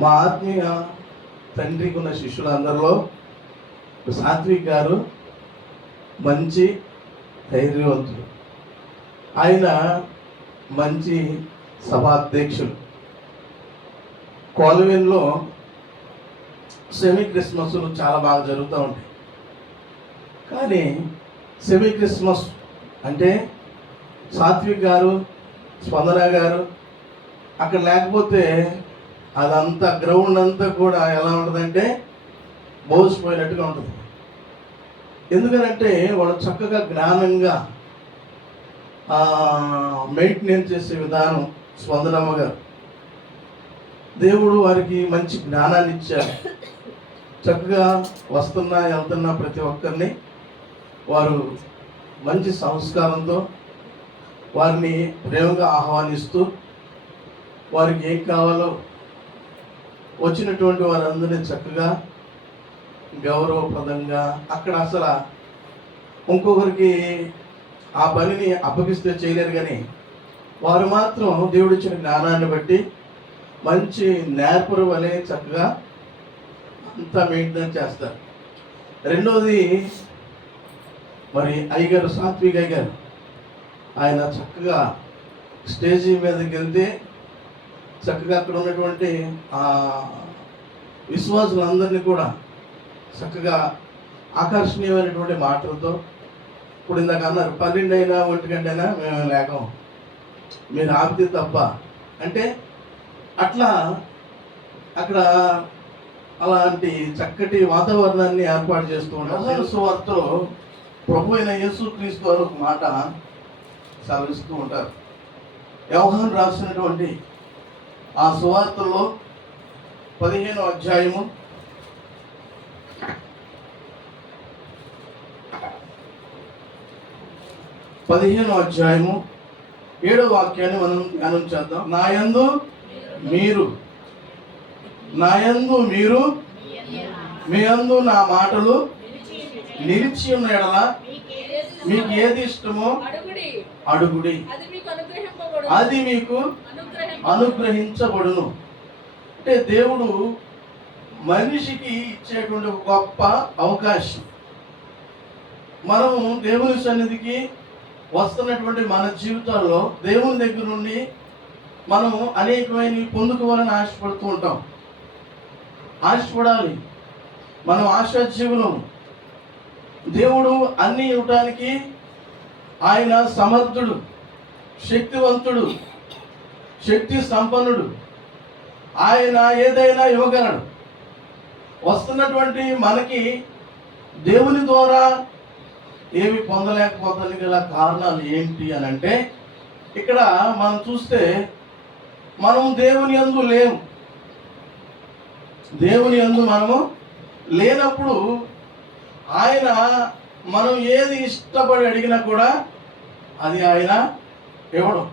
మా ఆత్మీయ తండ్రికి ఉన్న శిష్యులందరిలో సాత్విక్ గారు మంచి ధైర్యవంతుడు. ఆయన మంచి సభాధ్యక్షుడు. కోలవేల్లో సెమీ క్రిస్మస్లు చాలా బాగా జరుగుతూ ఉంటాయి. కానీ సెమీ క్రిస్మస్ అంటే సాత్విక్ గారు, స్పందన గారు అక్కడ లేకపోతే అదంతా గ్రౌండ్ అంతా కూడా ఎలా ఉంటుందంటే మోసిపోయినట్టుగా ఉంటుంది. ఎందుకనంటే వాళ్ళు చక్కగా జ్ఞానంగా మెయింటెనెన్స్ చేసే విధానం స్పందనమ్మ గారు. దేవుడు వారికి మంచి జ్ఞానాన్ని ఇచ్చారు. చక్కగా వస్తున్నా వెళ్తున్నా ప్రతి ఒక్కరిని వారు మంచి సంస్కారంతో వారిని ప్రేమగా ఆహ్వానిస్తూ వారికి ఏం కావాలో వచ్చినటువంటి వారందరినీ చక్కగా గౌరవప్రదంగా అక్కడ అసలు ఇంకొకరికి ఆ పనిని అప్పగిస్తే చేయలేరు. కానీ వారు మాత్రం దేవుడిచ్చిన జ్ఞానాన్ని బట్టి మంచి నేర్పరు వలె చక్కగా అంతా మెయింటైన్ చేస్తారు. రెండవది మరి అయ్యగారు, సాత్విక్ అయ్యగారు, ఆయన చక్కగా స్టేజీ మీదకి వెళ్తే చక్కగా అక్కడ ఉన్నటువంటి విశ్వాసులందరినీ కూడా చక్కగా ఆకర్షణీయమైనటువంటి మాటలతో, ఇప్పుడు ఇందాక అన్నారు 12 అయినా 1 గంట అయినా మేము లేకం, మీరు ఆపితే తప్ప అంటే అట్లా అక్కడ అలాంటి చక్కటి వాతావరణాన్ని ఏర్పాటు చేస్తూ ఉంటారు. సువార్తలో ప్రభు అయిన యేసుక్రీస్తు వారు ఒక మాట సెలవిస్తూ ఉంటారు. యోహాను రాసినటువంటి ఆ సువార్తలో 15వ అధ్యాయము 7వ వాక్యాన్ని మనం ధ్యానం చేద్దాం. నాయందు మీరు మీ యందు నా మాటలు నిలిచి ఉన్న ఎడల మీకు ఏది ఇష్టమో అడుగుడి, అది మీకు అనుగ్రహించబడును. అంటే దేవుడు మనిషికి ఇచ్చేటువంటి గొప్ప అవకాశం. మనము దేవుని సన్నిధికి వస్తున్నటువంటి మన జీవితాల్లో దేవుని దగ్గర నుండి మనము అనేకమైనవి పొందుకోవాలని ఆశపడుతూ ఉంటాం. ఆశపడాలి. మనం ఆశాజీవులం. దేవుడు అన్ని ఇవ్వటానికి ఆయన సమర్థుడు, శక్తివంతుడు, శక్తి సంపన్నుడు. ఆయన ఏదైనా ఇవ్వగలడు. వస్తున్నటువంటి మనకి దేవుని ద్వారా ఏమి పొందలేకపోతానికి గల కారణాలు ఏంటి అని అంటే, ఇక్కడ మనం చూస్తే మనం దేవుని యందు లేము. దేవుని యందు మనము లేనప్పుడు ఆయన మనం ఏది ఇష్టపడి అడిగినా కూడా అది ఆయన ఇవ్వడం.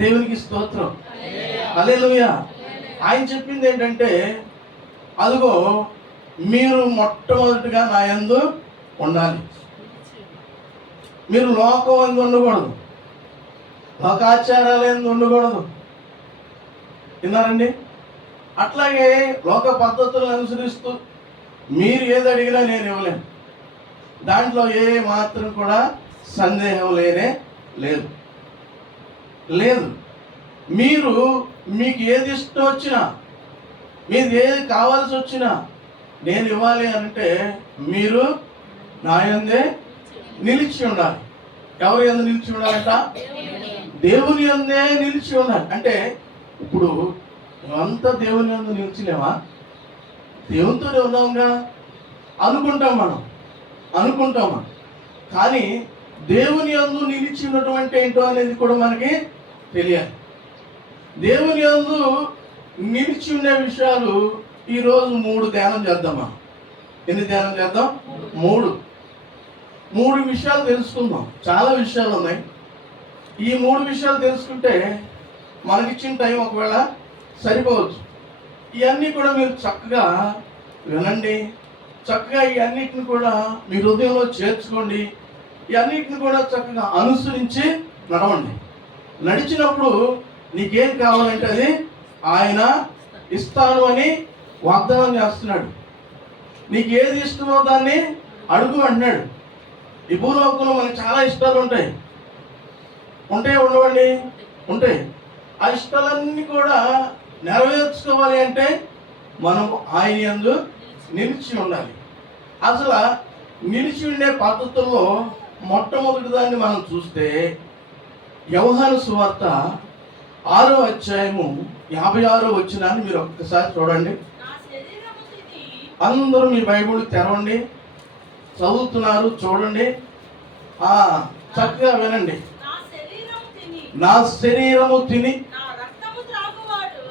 దేవునికి స్తోత్రం, హల్లెలూయా. ఆయన చెప్పింది ఏంటంటే, అదిగో మీరు మొట్టమొదటిగా నా యందు ఉండాలి. మీరు లోకం యందు ఉండకూడదు, లోకాచారాలు యందు ఉండకూడదు. విన్నారండి? అట్లాగే లోక పద్ధతులను అనుసరిస్తూ మీరు ఏది అడిగినా నేను ఇవ్వలేను. దాంట్లో ఏ మాత్రం కూడా సందేహం లేదు. మీకు ఏది ఇష్టం వచ్చినా, మీరు ఏది కావాల్సి వచ్చినా నేను ఇవ్వాలి అంటే మీరు నా యందే నిలిచి ఉండాలి. ఎవరి యందు నిలిచి ఉండాలంట? దేవుని యందే నిలిచి ఉండాలి. అంటే ఇప్పుడు అంతా దేవుని యందు నిలిచిలేమా? దేవునితోనే ఉన్నాంగా అనుకుంటాం మనం. కానీ దేవుని యందు నిలిచి ఉన్నటువంటి ఏంటో అనేది కూడా మనకి తెలియాలి. దేవుని యందు నిలిచి ఉండే విషయాలు ఈరోజు 3 ధ్యానం చేద్దామా? ఎన్ని ధ్యానం చేద్దాం? 3 విషయాలు తెలుసుకుందాం. చాలా విషయాలు ఉన్నాయి. ఈ 3 విషయాలు తెలుసుకుంటే మనకిచ్చిన టైం ఒకవేళ సరిపోవచ్చు. ఇవన్నీ కూడా మీరు చక్కగా వినండి. చక్కగా ఇవన్నిటిని కూడా మీ హృదయంలో చేర్చుకోండి. ఇవన్నిటిని కూడా చక్కగా అనుసరించి నడవండి. నడిచినప్పుడు నీకేం కావాలంటే అది ఆయన ఇస్తాను అని వాగ్దానం చేస్తున్నాడు. నీకు ఏది ఇష్టమో దాన్ని అడుగు అంటున్నాడు. ఈ భూలోకంలో మనకు చాలా ఇష్టాలు ఉంటాయి. ఉండవండి? ఉంటాయి. ఆ ఇష్టాలన్నీ కూడా నెరవేర్చుకోవాలి అంటే మనం ఆయన యందు నిలిచి ఉండాలి. అసలు నిలిచి ఉండే పద్ధతుల్లో మొట్టమొదటి దాన్ని మనం చూస్తే యోహాను సువార్త 6వ అధ్యాయము 56వ వచనాన్ని మీరు ఒక్కసారి చూడండి. అందరూ మీ బైబిల్ తెరవండి. చదువుతున్నారు, చూడండి, చక్కగా వినండి. నా శరీరము తిని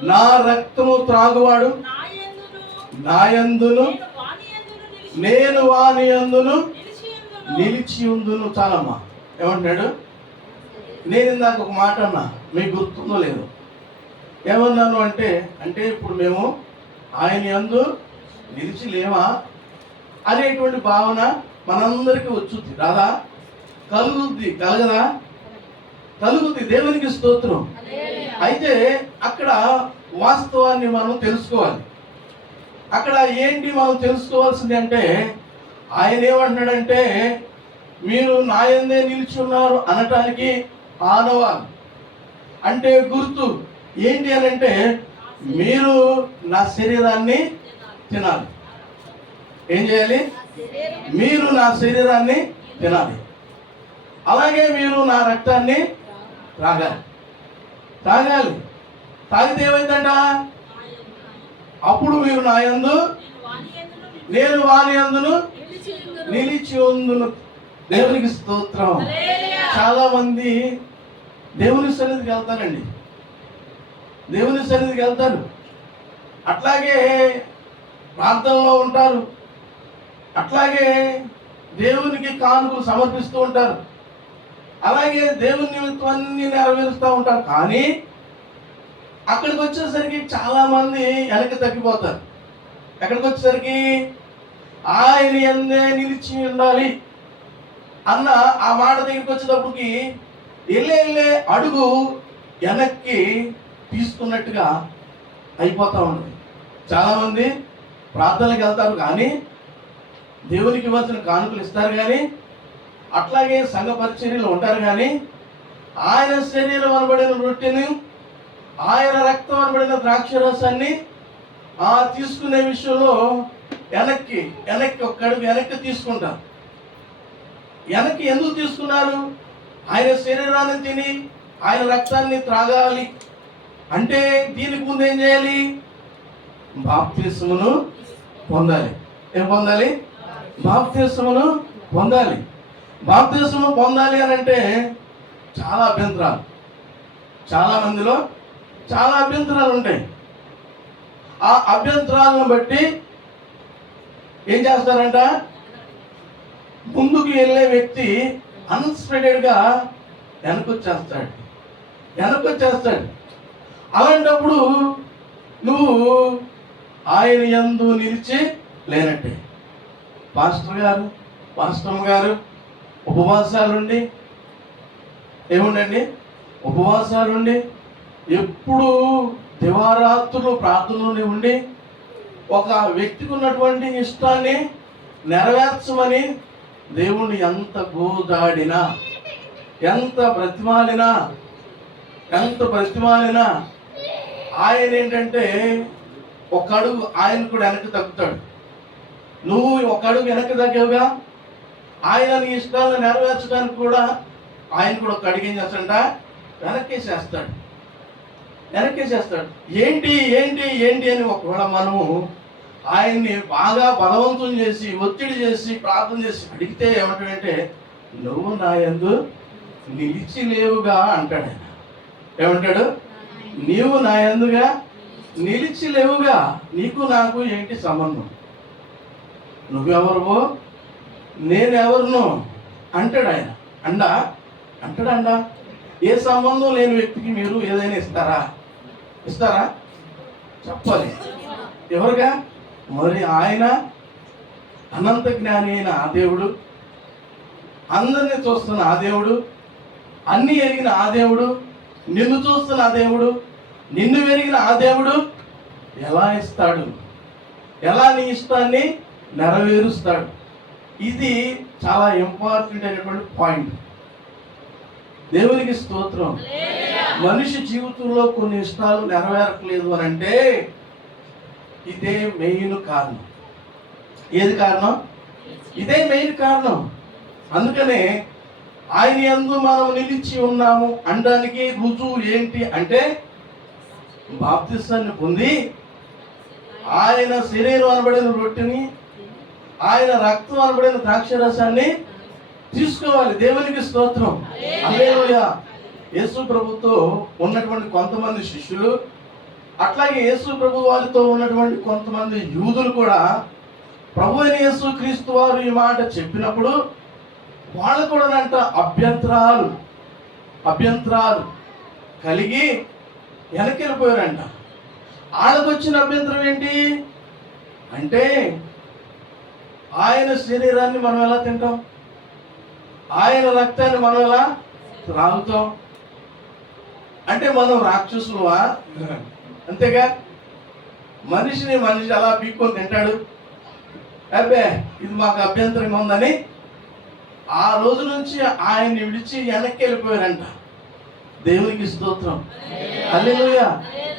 నా రక్తము త్రాగువాడు నా యందును నేను వాని యందును నిలిచి ఉందును. చాలమ్మా. ఏమంటున్నాడు? నేను ఇందాక ఒక మాట అన్నా, మీకు గుర్తుందో లేదు. ఏమన్నాను అంటే ఇప్పుడు మేము ఆయన యందు నిలిచి లేవా అనేటువంటి భావన మనందరికీ వచ్చుద్ది. రాదా? కలుగుద్ది. కలగదా? కలుగుద్ది. దేవునికి స్తోత్రం. అయితే అక్కడ వాస్తవాన్ని మనం తెలుసుకోవాలి. అక్కడ ఏంటి మనం తెలుసుకోవాల్సింది అంటే, ఆయన ఏమంటున్నాడంటే మీరు నా యందే నిలిచి ఉన్నారు అనటానికి ఆనవాలు అంటే గుర్తు ఏంటి అని అంటే, మీరు నా శరీరాన్ని తినాలి. ఏం చేయాలి? మీరు నా శరీరాన్ని తినాలి. అలాగే మీరు నా రక్తాన్ని తాగాలి. తాగితే ఏమైందంట? అప్పుడు మీరు నా యందు నేను వాని యందును నిలిచి ఉందును. దేవునికి స్తోత్రం. చాలా మంది దేవుని సన్నిధికి వెళ్తారండి, దేవుని సన్నిధికి వెళ్తారు, అట్లాగే ప్రార్థనలో ఉంటారు, అట్లాగే దేవునికి కానుకలు సమర్పిస్తూ ఉంటారు, అలాగే దేవుని నిమిత్తం అన్ని నెరవేరుస్తూ ఉంటారు. కానీ అక్కడికి వచ్చేసరికి చాలా మంది వెనక్కి తగ్గిపోతారు. ఎక్కడికి వచ్చేసరికి ఆయన యందే నిలిచి ఉండాలి అన్న ఆ మాట దగ్గరికి వచ్చేటప్పటికి వెళ్ళే అడుగు వెనక్కి తీసుకున్నట్టుగా అయిపోతూ ఉంటుంది. చాలామంది ప్రార్థనలకు వెళ్తారు కానీ దేవునికి ఇవ్వాల్సిన కానుకలు ఇస్తారు కానీ, అట్లాగే సంఘ పరిచర్యలు ఉంటారు కానీ ఆయన శరీరం అనబడిన రొట్టెని, ఆయన రక్తం అనబడిన ద్రాక్షరసాన్ని తీసుకునే విషయంలో వెనక్కి ఒక అడుగు వెనక్కి తీసుకుంటారు. వెనక్కి ఎందుకు తీసుకున్నారు? ఆయన శరీరాన్ని తిని ఆయన రక్తాన్ని త్రాగాలి అంటే దీనికి ముందు ఏం చేయాలి? బాప్తిస్మను పొందాలి. ఏం పొందాలి? బాప్తిస్మను పొందాలి. బాప్తిస్మను పొందాలి అని అంటే చాలా అభ్యంతరాలు, చాలా మందిలో చాలా అభ్యంతరాలు ఉంటాయి. ఆ అభ్యంతరాలను బట్టి ఏం చేస్తారంట? ముందుకు వెళ్ళే వ్యక్తి అన్ఎక్స్పెక్టెడ్గా వెనకొచ్చేస్తాడు. అలాంటప్పుడు నువ్వు ఆయన యందు నిలిచి లేనట్టే. పాస్టర్ గారు ఉపవాసాలుండి ఏముండండి, ఉపవాసాలుండి ఎప్పుడు దివారాత్రులు ప్రార్థనలోనే ఉండి ఒక వ్యక్తికి ఉన్నటువంటి ఇష్టాన్ని నెరవేర్చమని దేవుణ్ణి ఎంత గోదాడినా, ఎంత బ్రతిమాలినా ఆయన ఏంటంటే ఒక అడుగు ఆయన కూడా వెనక్కి తగ్గుతాడు. నువ్వు ఒక అడుగు వెనక్కి తగ్గావుగా, ఆయన నీ ఇష్టాలను నెరవేర్చడానికి కూడా ఆయన కూడా ఒక అడుగు ఏం చేస్తాడంట? వెనక్కేసేస్తాడు. ఏంటి అని ఒకవేళ మనము ఆయన్ని బాగా బలవంతం చేసి ఒత్తిడి చేసి ప్రార్థన చేసి అడిగితే ఏమంటాడంటే, నువ్వు నా యందు నిలిచి లేవుగా అంటాడు. ఆయన ఏమంటాడు? నీవు నా యందుగా నిలిచి లేవుగా, నీకు నాకు ఏంటి సంబంధం? నువ్వెవరువో నేనెవరునో అంటాడు ఆయన. అంటాడా? ఏ సంబంధం లేని వ్యక్తికి మీరు ఏదైనా ఇస్తారా? చెప్పాలి. ఎవరుగా? మరి ఆయన అనంత జ్ఞాని అయిన ఆ దేవుడు, అందరినీ చూస్తున్న ఆ దేవుడు, అన్ని ఎరిగిన ఆ దేవుడు, నిన్ను చూస్తున్న ఆ దేవుడు, నిన్ను వెరిగిన ఆ దేవుడు ఎలా ఇస్తాడు, ఎలా నీ ఇష్టాన్ని నెరవేరుస్తాడు. ఇది చాలా ఇంపార్టెంట్ అయినటువంటి పాయింట్. దేవునికి స్తోత్రం. మనిషి జీవితంలో కొన్ని ఇష్టాలు నెరవేరట్లేదు అని అంటే ఇదే మెయిన్ కారణం. ఏది కారణం? ఇదే మెయిన్ కారణం. అందుకనే ఆయన యందు మనం నిలిచి ఉన్నాము అనడానికి రుజువు ఏంటి అంటే బాప్తిసాన్ని పొంది ఆయన శరీరం అనబడిన రొట్టెని, ఆయన రక్తం అనబడిన ద్రాక్షరసాన్ని తీసుకోవాలి. దేవునికి స్తోత్రం. హల్లెలూయా. యేసు ప్రభుతో ఉన్నటువంటి కొంతమంది శిష్యులు, అట్లాగే యేసు ప్రభు వారితో ఉన్నటువంటి కొంతమంది యూదులు కూడా ప్రభు అయిన యేసు క్రీస్తు వారు ఈ మాట చెప్పినప్పుడు వాళ్ళు కూడానంట అభ్యంతరాలు కలిగి వెనకెళ్ళిపోయారంట. వాళ్ళకు వచ్చిన అభ్యంతరం ఏంటి అంటే ఆయన శరీరాన్ని మనం ఎలా తింటాం, ఆయన రక్తాన్ని మనం ఎలా త్రాగుతాం అంటే మనం రాక్షసులువా? అంతేగా, మనిషి అలా పీక్కొని తింటాడు. అబ్బే ఇది మాకు అభ్యంతరం ఉందని ఆ రోజు నుంచి ఆయన్ని విడిచి వెనక్కి వెళ్ళిపోయారంట. దేవునికి స్తోత్రం. హల్లెలూయా.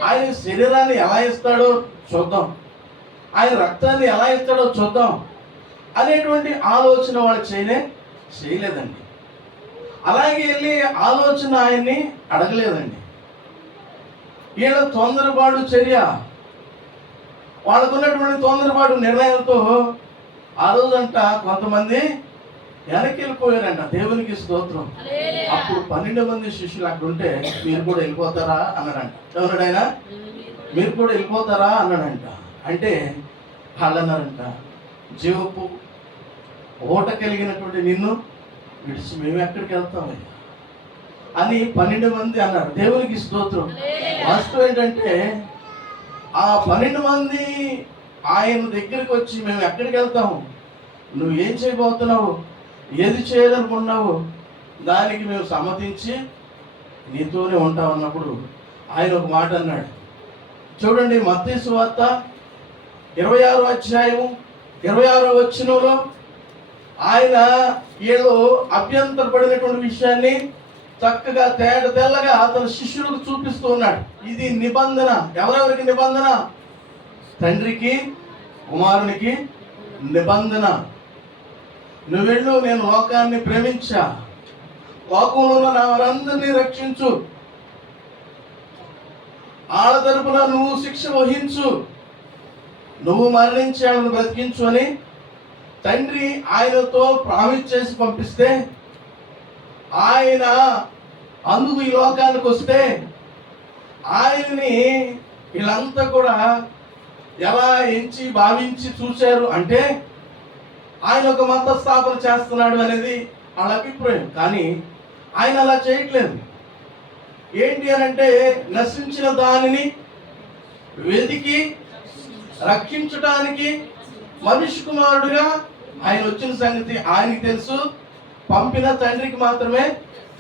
ఆయన శరీరాన్ని ఎలా ఇస్తాడో చూద్దాం, ఆయన రక్తాన్ని ఎలా ఇస్తాడో చూద్దాం అనేటువంటి ఆలోచన వాళ్ళు చేయలేదండి. అలాగే వెళ్ళి ఆలోచన ఆయన్ని అడగలేదండి. వీళ్ళ తొందరపాటు చర్య, వాళ్ళకున్నటువంటి తొందరపాటు నిర్ణయాలతో ఆ రోజంట కొంతమంది వెనక్కి వెళ్ళిపోయారంట. దేవునికి స్తోత్రం. అప్పుడు 12 మంది శిష్యులు అక్కడ ఉంటే మీరు కూడా వెళ్ళిపోతారా అన్నాడంట. ఎవరాడైనా మీరు కూడా వెళ్ళిపోతారా అన్నాడంట. అంటే వాళ్ళు అన్నారంట, జీవపు ఓట కలిగినటువంటి నిన్ను విడిచి మేము ఎక్కడికి వెళ్తామయ్యా అని 12 మంది అన్నారు. దేవునికి స్తోత్రం. వాస్తవం ఏంటంటే ఆ 12 మంది ఆయన దగ్గరికి వచ్చి మేము ఎక్కడికి వెళ్తాము, నువ్వు ఏం చేయబోతున్నావు, ఏది చేయాలనుకున్నావు, దానికి మేము సమ్మతించి నీతోనే ఉంటాం అన్నప్పుడు ఆయన ఒక మాట అన్నాడు. చూడండి, మత్తయి సువార్త 26వ అధ్యాయము 26వ వచనంలో ఆయన వీళ్ళు అభ్యంతరపడినటువంటి విషయాన్ని చక్కగా తెల్లగా తన శిష్యులకు చూపిస్తూ ఉన్నాడు. ఇది నిబంధన. ఎవరెవరికి నిబంధన? తండ్రికి కుమారునికి నిబంధన. నువ్వు వెళ్ళు, నేను లోకాన్ని ప్రేమించా, లోకంలో ఉన్న నా వారందరినీ రక్షించు, వాళ్ళ తరపున నువ్వు శిక్ష వహించు, నువ్వు మరణించి వాళ్ళని బ్రతికించు అని తండ్రి ఆయనతో ప్రామిస్ చేసి పంపిస్తే ఆయన అందుకు ఈ లోకానికి వస్తే ఆయన్ని వీళ్ళంతా కూడా ఎలా ఎంచి భావించి చూశారు అంటే ఆయన ఒక మత స్థాపన చేస్తున్నాడు అనేది వాళ్ళ అభిప్రాయం. కానీ ఆయన అలా చేయట్లేదు. ఏంటి అని అంటే నశించిన దానిని వెతికి రక్షించడానికి మనిషి కుమారుడుగా ఆయన వచ్చిన సంగతి ఆయనకి తెలుసు, పంపిన తండ్రికి మాత్రమే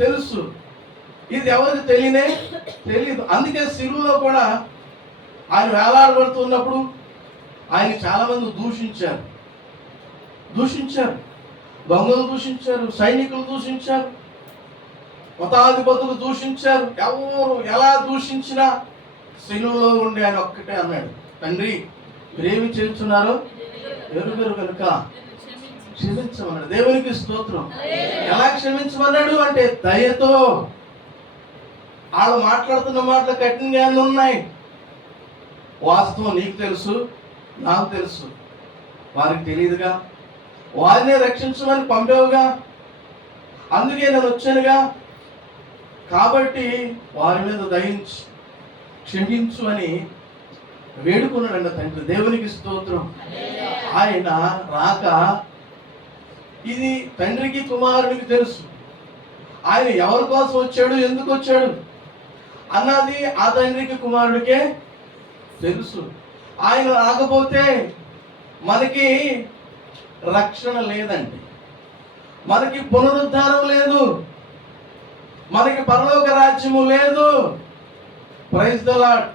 తెలుసు. ఇది ఎవరికి తెలియదు. అందుకే సిలువలో కూడా ఆయన వేలాడబడుతున్నప్పుడు ఆయన చాలా మంది దూషించారు, దొంగలు దూషించారు, సైనికులు దూషించారు, మతాధిపతులు దూషించారు. ఎవరు ఎలా దూషించినా సిలువలో ఉండి ఆయన ఒక్కటే అన్నాడు, తండ్రి మీరేమి చేస్తున్నారో ఎరుగరు కనుక క్షమించమన్నాడు. దేవునికి స్తోత్రం. ఎలా క్షమించమన్నాడు అంటే దయతో. వాళ్ళు మాట్లాడుతున్న మాటలు కఠినంగానే ఉన్నాయి. వాస్తవం నీకు తెలుసు, నాకు తెలుసు, వారికి తెలియదుగా, వారినే రక్షించమని పంపావుగా, అందుకే నేను వచ్చానుగా, కాబట్టి వారి మీద దయించి క్షమించు అని వేడుకున్నాడంట తండ్రి. దేవునికి స్తోత్రం. ఆయన రాక ఇది తండ్రికి కుమారుడికి తెలుసు. ఆయన ఎవరి కోసం వచ్చాడు, ఎందుకు వచ్చాడు అన్నది ఆ తండ్రికి కుమారుడికే తెలుసు. ఆయన రాకపోతే మనకి రక్షణ లేదండి, మనకి పునరుద్ధారం లేదు, మనకి పరలోక రాజ్యము లేదు. Praise the lord.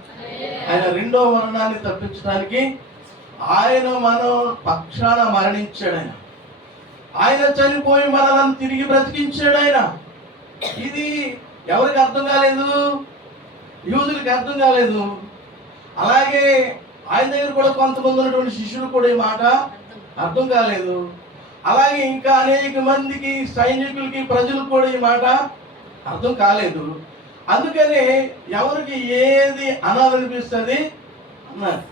ఆయన రెండో మరణాన్ని తప్పించడానికి ఆయన మన పక్షాన మరణించాడు. ఆయన చనిపోయి మనల్ని తిరిగి బ్రతికించాడు. ఇది ఎవరికి అర్థం కాలేదు? యూదులకి అర్థం కాలేదు. అలాగే ఆయన దగ్గర కూడా కొంతమంది ఉన్నటువంటి శిష్యులు కూడా ఈ మాట అర్థం కాలేదు. అలాగే ఇంకా అనేక మందికి, సైనికులకి, ప్రజలకు కూడా ఈ మాట అర్థం కాలేదు. అందుకని ఎవరికి ఏది అనాలనిపిస్తుంది అన్నారు.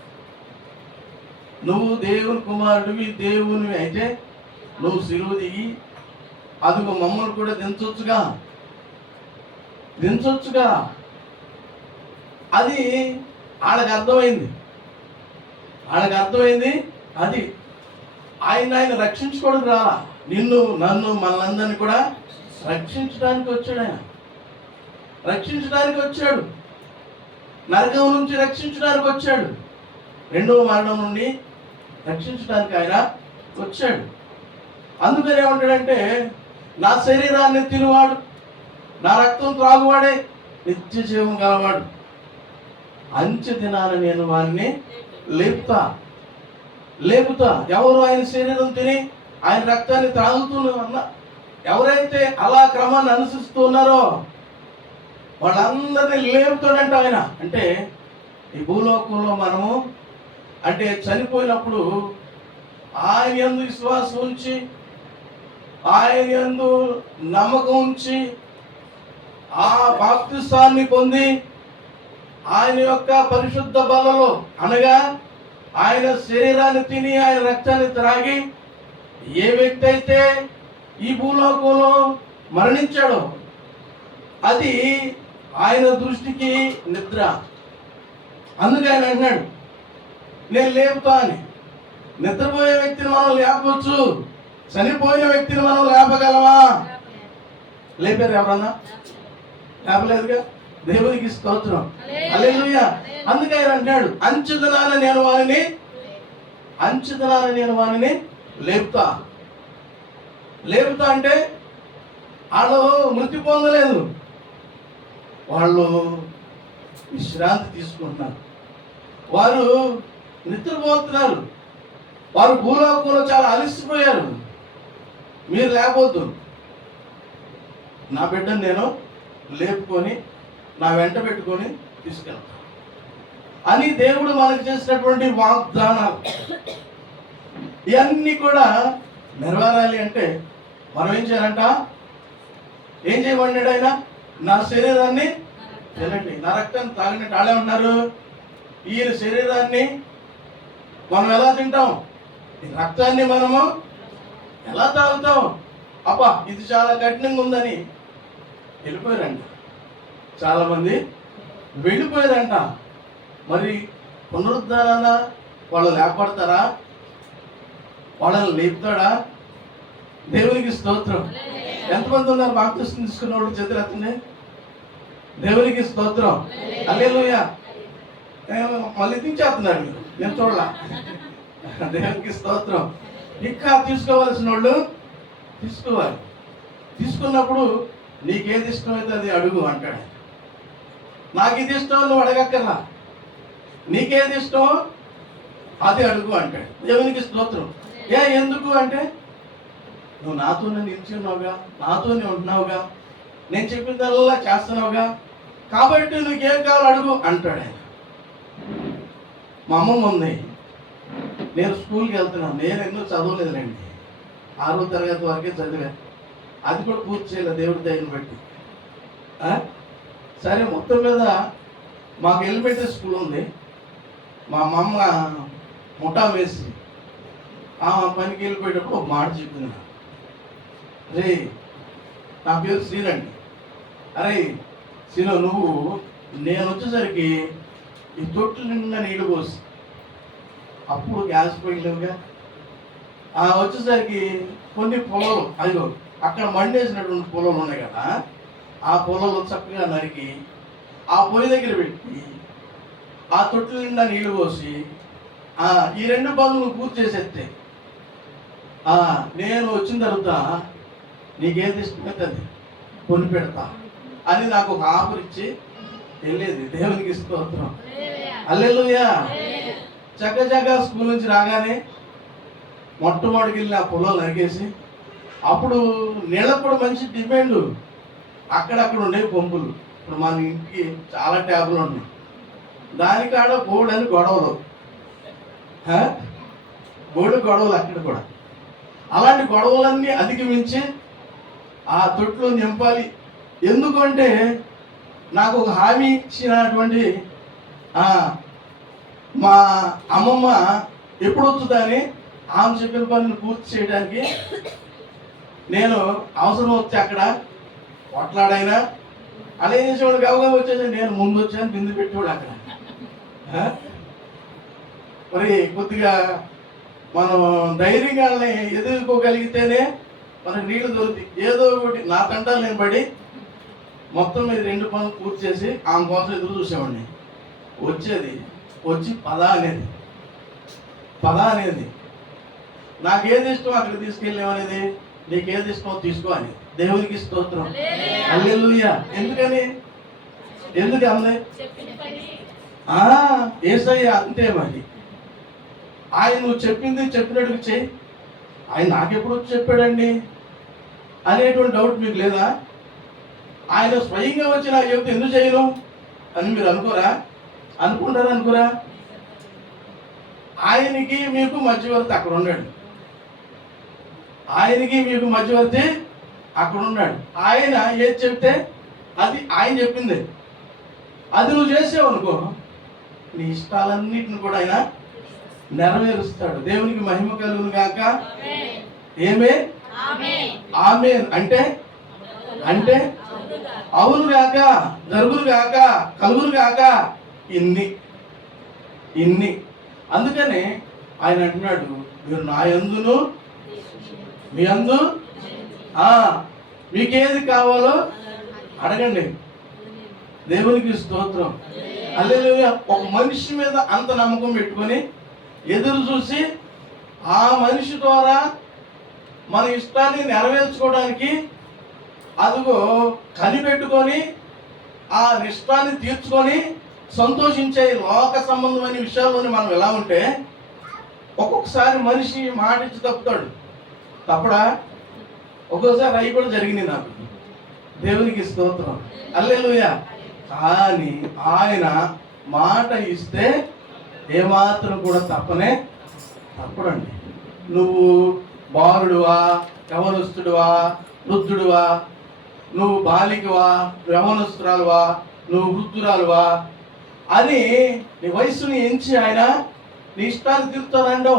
నువ్వు దేవుని కుమారుడివి, దేవునివి అయితే నువ్వు సిలువ దిగి అదిగో మమ్మల్ని కూడా దించొచ్చుగా. అది వాళ్ళకి అర్థమైంది. అది ఆయన రక్షించుకోవడం రాలా, నిన్ను, నన్ను, మనందరినీ కూడా రక్షించడానికి వచ్చాడు. నరకం నుంచి రక్షించడానికి వచ్చాడు. రెండవ మరణం నుండి రక్షించడానికి ఆయన వచ్చాడు. అందుకని ఏమంటాడంటే, నా శరీరాన్ని తినువాడు, నా రక్తం త్రాగువాడే నిత్య జీవం గలవాడు. అంచె దినాన నేను వారిని లేపుతా. ఎవరు ఆయన శరీరం తిని ఆయన రక్తాన్ని త్రాగుతున్నా, ఎవరైతే అలా క్రమాన్ని అనుసరిస్తున్నారో వాళ్ళందరినీ లేపుతాడంట ఆయన. అంటే ఈ భూలోకంలో మనము అంటే చనిపోయినప్పుడు ఆయన యందు విశ్వాసం ఉంచి, ఆయన యందు నమ్మకం ఉంచి, ఆ బాప్తిసాన్ని పొంది ఆయన యొక్క పరిశుద్ధ బలలో, అనగా ఆయన శరీరాన్ని తిని ఆయన రక్తాన్ని త్రాగి ఏ వ్యక్తి అయితే ఈ భూలోకంలో మరణించాడో అది ఆయన దృష్టికి నిద్ర. అందుకే ఆయన అన్నాడు, నేను లేపుతా అని. నిద్రపోయే వ్యక్తిని మనం లేపవచ్చు, చనిపోయిన వ్యక్తిని మనం లేపగలమా? లేపారు ఎవరన్నా? లేపలేదుగా. దేవునికి స్తోత్రం, హల్లెలూయా. అందుకే ఆయన అంటాడు, అంచెదనాన నేను వారిని లేపుతా. అంటే వాళ్ళు మృతి పొందలేదు, వాళ్ళు విశ్రాంతి తీసుకుంటున్నారు, వారు నిద్రపోతున్నారు, వారు భూలోకంలో చాలా అలసిపోయారు. మీరు లేకపోద్దు, నా బిడ్డను నేను లేపుకొని నా వెంట పెట్టుకొని తీసుకెళ్తాను అని దేవుడు మనకు చేసినటువంటి వాగ్దానాలు. ఇవన్నీ కూడా నెరవేరాలి అంటే మనం ఏం చేయాలంట? ఏం చేయమన్నాడు ఆయన? నా శరీరాన్ని తినండి, నా రక్తాన్ని తాగండి. వాళ్ళే ఉన్నారు, ఈయన శరీరాన్ని మనం ఎలా తింటాం, ఈ రక్తాన్ని మనము ఎలా తాగుతాం? అబ్బా ఇది చాలా కఠినంగా ఉందని వెళ్ళిపోయారంట. చాలామంది వెళ్ళిపోయారంట. మరి పునరుద్ధారణ వాళ్ళు లేపడతారా? వాళ్ళని లేపుతాడా? దేవునికి స్తోత్రం. ఎంతమంది ఉన్నారు బాప్తిసం తీసుకున్న వాళ్ళు? చేతులు ఎత్తండి. దేవునికి స్తోత్రం, హల్లెలూయా. మళ్ళీ దించేస్తున్నారు మీరు, నేను చూడాల. దేవునికి స్తోత్రం. ఇంకా తీసుకోవాల్సిన వాళ్ళు తీసుకోవాలి. తీసుకున్నప్పుడు నీకేది ఇష్టమైతే అది అడుగు అంటాడు. నాకు ఇది ఇష్టం, నువ్వు అడగక్కర్లా, నీకేది ఇష్టమో అది అడుగు అంటాడు. దేవునికి స్తోత్రం. ఎందుకు అంటే నువ్వు నాతోనే నిలిచి ఉన్నావుగా, నాతోనే ఉంటున్నావుగా, నేను చెప్పిందల్లా చేస్తున్నావుగా, కాబట్టి నీకేం కావాలో అడుగు అంటాడు ఆయన. మా అమ్మమ్మ ఉంది, నేను స్కూల్కి వెళ్తున్నాను, నేను ఎన్నో చదవలేదులేండి, 6వ తరగతి వరకే చదివా, అది కూడా పూర్తి చేయలేదు దేవుడి దయని బట్టి. సరే, మొత్తం మీద మాకు ఎలిమెంటరీ స్కూల్ ఉంది. మా అమ్మ ముఠా వేసి ఆ పనికి వెళ్ళిపోయేటప్పుడు ఒక మాట చెప్పింది. రే, నా పేరు శ్రీరండి. అరే శ్రీలో, నువ్వు నేను వచ్చేసరికి ఈ తొట్టు నిండా నీళ్ళు పోసి, అప్పుడు గ్యాస్ పోయలేవుగా, వచ్చేసరికి కొన్ని పొలాలు, అదిగో అక్కడ మండేసినటువంటి పొలాలు ఉన్నాయి కదా, ఆ పొలాలు చక్కగా నరికి ఆ పొయ్యి దగ్గర పెట్టి ఆ తొట్టు నిండా నీళ్లు పోసి ఈ 2 పనులు పూర్తి చేసేస్తే నేను వచ్చిన తర్వాత నీకేది ఇష్టమైతే అది కొని పెడతా అని నాకు ఒక ఆఫర్ ఇచ్చి వెళ్ళేది. దేవునికి స్తోత్రం. హల్లెలూయా. చక్కగా స్కూల్ నుంచి రాగానే మొట్టమొదటికి వెళ్ళి ఆ పొలాలు నరికేసి, అప్పుడు నీళ్ళకు కూడా మంచి డిమాండ్. అక్కడక్కడ ఉండేవి పంపులు. ఇప్పుడు మన ఇంటికి చాలా ట్యాబులు ఉన్నాయి, దానికాడ బోర్డు గొడవలు, బోర్డు గొడవలు అక్కడ కూడా. అలాంటి గొడవలన్నీ అధిగమించి ఆ తొట్లు నింపాలి. ఎందుకంటే నాకు ఒక హామీ ఇచ్చినటువంటి మా అమ్మమ్మ ఎప్పుడు వస్తుందని ఆమె చెప్పిన పనిని పూర్తి చేయడానికి నేను అవసరం వచ్చి అక్కడ కొట్లాడైనా అలా ఏం చేసేవాడు, గవగా వచ్చేసి నేను ముందు వచ్చాను, బిందు పెట్టేవాడు అక్కడ. మరి కొద్దిగా మనం ధైర్యంగా ఎదుర్కోగలిగితేనే మనకు నీళ్లు దొరుకుతాయి. ఏదో ఒకటి నా తంటాలు నేను పడి మొత్తం మీద 2 పనులు పూర్తి చేసి ఆమె కోసం ఎదురు చూసేవాడిని. వచ్చి పద అనేది నాకేది ఇష్టం అక్కడ తీసుకెళ్ళేమనేది, నీకేది ఇష్టమో తీసుకో అని. దేవునికి స్తోత్రం. హల్లెలూయా. ఎందుకు అంది? యేసయ్య అంతే. మరి ఆయన నువ్వు చెప్పింది చెప్పినట్టుగా చెయ్యి. ఆయన నాకెప్పుడు వచ్చి చెప్పాడండి అనేటువంటి డౌట్ మీకు లేదా? ఆయన స్వయంగా వచ్చి నాకు చెప్తే ఎందుకు చేయను అని మీరు అనుకుంటారా? ఆయనకి మీకు మధ్యవర్తి అక్కడ ఉన్నాడు. ఆయన ఏది చెప్తే అది ఆయన చెప్పింది, అది నువ్వు చేసావు అనుకో, నీ ఇష్టాలన్నిటిని కూడా ఆయన నెరవేరుస్తాడు. దేవునికి మహిమ కలుగును గాక. ఆమేన్ అంటే అవును గాక, జరుగును గాక, కలుగును గాక. ఇన్ని అందుకనే ఆయన అంటున్నాడు, మీరు నా యందును మీ యందు మీకేది కావాలో అడగండి. దేవునికి స్తోత్రం. హల్లెలూయా. ఒక మనిషి మీద అంత నమ్మకం పెట్టుకొని ఎదురు చూసి ఆ మనిషి ద్వారా మన ఇష్టాన్ని నెరవేర్చుకోవడానికి అదిగో కనిపెట్టుకొని ఆ ఇష్టాన్ని తీర్చుకొని సంతోషించే లోక సంబంధమైన విషయాల్లోని మనం ఎలా ఉంటే, ఒక్కొక్కసారి మనిషి మాట ఇచ్చి తప్పడా? ఒక్కోసారి అవి కూడా జరిగింది నాకు. దేవునికి స్తోత్రం. హల్లెలూయా. కానీ ఆయన మాట ఇస్తే ఏమాత్రం కూడా తప్పడండి. నువ్వు బాలుడువా, యవనస్తుడువా, వృద్ధుడువా, నువ్వు బాలికవా, యవనస్తురాలువా, నువ్వు వృద్ధురాలువా అని నీ వయసుని ఎంచి ఆయన నీ ఇష్టాన్ని తీరుతానండో.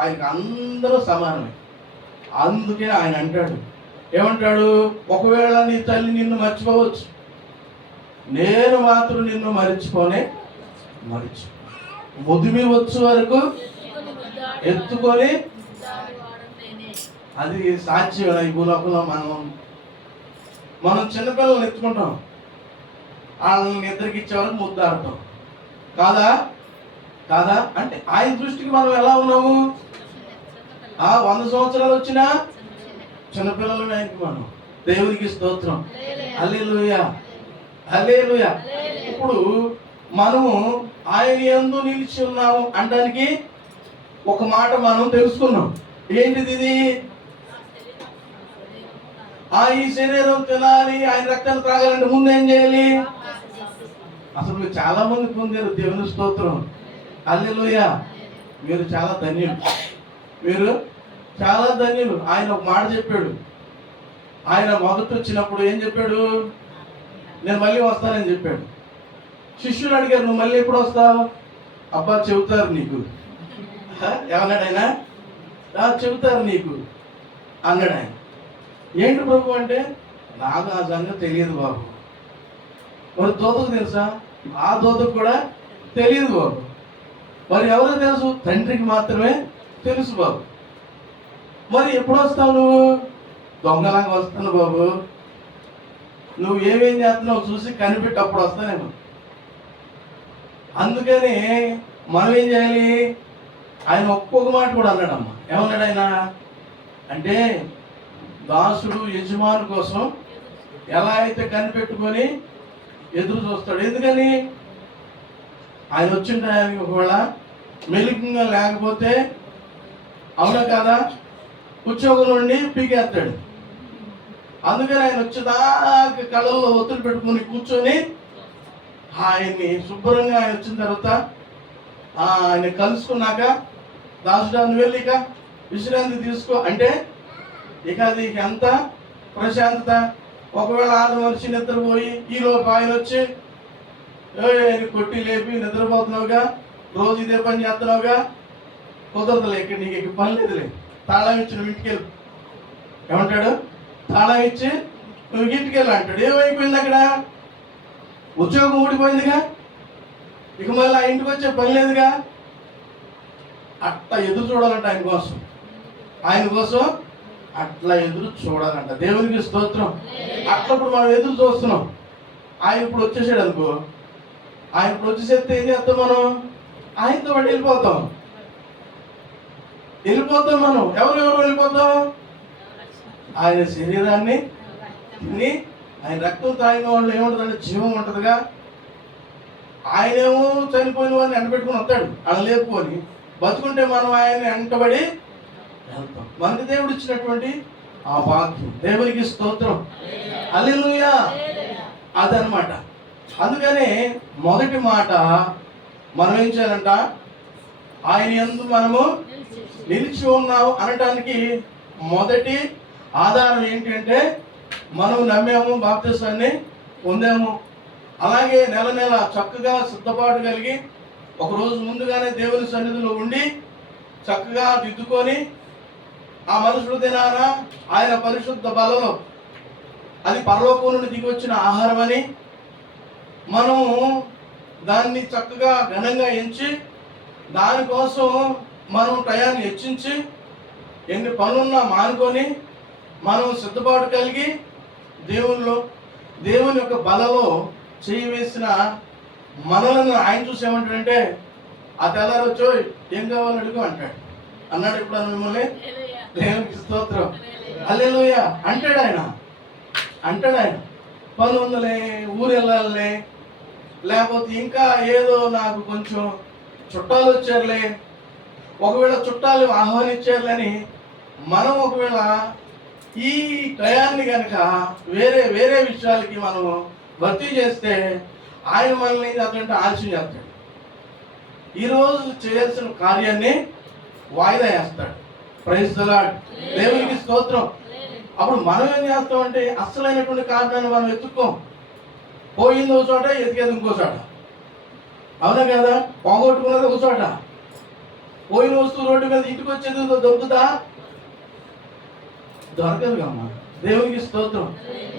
ఆయనకు అందరూ సమానమే. అందుకే ఆయన అంటాడు, ఏమంటాడు? ఒకవేళ నీ తల్లి నిన్ను మర్చిపోవచ్చు, నేను మాత్రం నిన్ను మరిచిపో. ముదిమి వచ్చు వరకు ఎత్తుకొని, అది సాధ్యం. ఈ భూలోకంలో మనం చిన్నపిల్లల్ని ఎత్తుకుంటాం, వాళ్ళని నిద్రకి ఇచ్చే వరకు ముద్దాడతాం. కాదా అంటే ఆయన దృష్టికి మనం ఎలా ఉన్నాము? 100 సంవత్సరాలు వచ్చినా చిన్నపిల్లలు ఆయనకి మనం. దేవునికి స్తోత్రం. హల్లెలూయా. ఇప్పుడు మనము ఆయన యందు నిలిచి ఉన్నాము అనడానికి ఒక మాట మనం తెలుసుకున్నాం. ఏంటిది? ఇది ఈ శరీరం తినాలి, ఆయన రక్తాన్ని త్రాగాలంటే ముందు ఏం చేయాలి? అసలు మీరు చాలా మంది పొందారు. దేవుని స్తోత్రం. హల్లెలూయా. మీరు చాలా ధన్యులు. ఆయన ఒక మాట చెప్పాడు. ఆయన మొదట వచ్చినప్పుడు ఏం చెప్పాడు? నేను మళ్ళీ వస్తానని చెప్పాడు. శిష్యులు అడిగారు, నువ్వు మళ్ళీ ఎప్పుడు వస్తావు? అబ్బా చెబుతారు నీకు. ఏమన్నాడు ఆయన? చెబుతారు నీకు అన్నాడు ఆయన. ఏంటి ప్రభు అంటే, నాకు ఆ సంగతి తెలియదు బాబు. మరి దూతకు తెలుసా? ఆ దూతకు కూడా తెలియదు బాబు. మరి ఎవరో తెలుసు? తండ్రికి మాత్రమే తెలుసు బాబు. మరి ఎప్పుడు వస్తావు నువ్వు? దొంగలాగా వస్తాను బాబు, నువ్వు ఏమేం చేస్తున్నావు చూసి కనిపెట్టి అప్పుడు వస్తానేమో. అందుకని మనం ఏం చేయాలి? ఆయన ఒక్కొక్క మాట కూడా అన్నాడమ్మా. ఏమన్నాడు ఆయన అంటే, దాసుడు యజమాని కోసం ఎలా అయితే కనిపెట్టుకొని ఎదురు చూస్తాడు. ఎందుకని? ఆయన వచ్చిన టయానికి ఒకవేళ మెలికంగా లేకపోతే, అవునా కదా, ఉద్యోగం నుండి పీకేస్తాడు. అందుకని ఆయన వచ్చేదాకా కళ్ళల్లో ఒత్తిడి పెట్టుకుని కూర్చొని ఆయన్ని శుభ్రంగా ఆయన వచ్చిన తర్వాత ఆయన కలుసుకున్నాక, దాసుడాన్ని వెళ్ళి ఇక విశ్రాంతి తీసుకో అంటే ఇక అది ఎంత ప్రశాంతత. ఒకవేళ ఆది మనిషి నిద్రపోయి ఈలోపు ఆయన వచ్చి కొట్టి లేపి నిద్రపోతున్నావుగా, రోజు ఇదే పని చేస్తున్నావుగా, కుదరదులే, ఇక్కడ నీకు ఇక పని లేదులే, తాళం ఇచ్చి నువ్వు ఇంటికి వెళ్ళు. ఏమంటాడు? తాళం ఇచ్చి నువ్వు ఇంటికి వెళ్ళి అంటాడు. ఏమైపోయింది అక్కడ? ఉద్యోగం ఊడిపోయిందిగా, ఇక మళ్ళీ ఆ ఇంటికి వచ్చే పని లేదుగా. అట్లా ఎదురు చూడాలంట ఆయన కోసం అట్లా ఎదురు చూడాలంట. దేవునికి స్తోత్రం. అట్లప్పుడు మనం ఎదురు చూస్తున్నాం. ఆయన ఇప్పుడు వచ్చేసాడు అనుకో, ఆయన ఇప్పుడు వచ్చేసేస్తే ఏం చేస్తాం? మనం ఆయనతో పాటు వెళ్ళిపోతాం. మనం ఎవరు వెళ్ళిపోతాం? ఆయన శరీరాన్ని తిని ఆయన రక్తం తాగిన వాళ్ళు ఏముంటుందంటే జీవం ఉంటుందిగా. ఆయనేమో చనిపోయిన వాడిని ఎండబెట్టుకుని వస్తాడు, అలా లేపుకొని. బతుకుంటే మనం ఆయన్ని వెంటబడి వెళ్తాం. మనకి దేవుడు ఇచ్చినటువంటి ఆ భాగ్యం. దేవునికి స్తోత్రం. హల్లెలూయా. అదనమాట. అందుకనే మొదటి మాట మనం ఏం చేయాలంట? ఆయన యందు మనము నిలిచి ఉన్నాము అనటానికి మొదటి ఆధారం ఏంటంటే మనం నమ్మాము, బాప్తిసాన్ని పొందాము. అలాగే నెల నెల చక్కగా సిద్ధపాటు కలిగి ఒకరోజు ముందుగానే దేవుని సన్నిధిలో ఉండి చక్కగా దిద్దుకొని ఆ మనుషుల దినాన ఆయన పరిశుద్ధ బలలో అది పరలోకం నుండి దిగి వచ్చిన ఆహారం అని మనము దాన్ని చక్కగా ఘనంగా ఎంచి దానికోసం మనం టయాన్ని హెచ్చించి ఎన్ని పనులున్నా మానుకొని మనం సిద్ధపాటు కలిగి దేవుని యొక్క బలలో చేయి వేసిన మనలను ఆయన చూసి ఏమంటాడంటే, ఆ తెల్లారొచ్చో ఏం కావాలని అడుగు అన్నాడు. ఇప్పుడు మిమ్మల్ని. దేవునికి స్తోత్రం. హల్లెలూయా. అంటాడు ఆయన. పని ఉందలే, ఊరు వెళ్ళాలే, లేకపోతే ఇంకా ఏదో నాకు కొంచెం చుట్టాలు వచ్చారులే, ఒకవేళ చుట్టాలు ఆహ్వానించారులని మనం ఒకవేళ ఈ టయాన్ని కనుక వేరే విషయాలకి మనం భర్తీ చేస్తే ఆయన మనల్ని అటువంటి ఆలస్యం చేస్తాడు. ఈరోజు చేయాల్సిన కార్యాన్ని వాయిదా వేస్తాడు. Praise the lord. దేవునికి స్తోత్రం. అప్పుడు మనం ఏం చేస్తామంటే అసలైనటువంటి కారణాన్ని మనం ఎత్తుక్కోం. పోయింది ఒక చోట, ఎతికేది ఇంకో చోట. అవునా కదా? పోగొట్టుకున్నది ఒక చోట. పోయిన వస్తువు రోడ్డు మీద ఇంటికి వచ్చేది దొరుకుతా? దొరకదు అమ్మా. దేవునికి స్తోత్రం.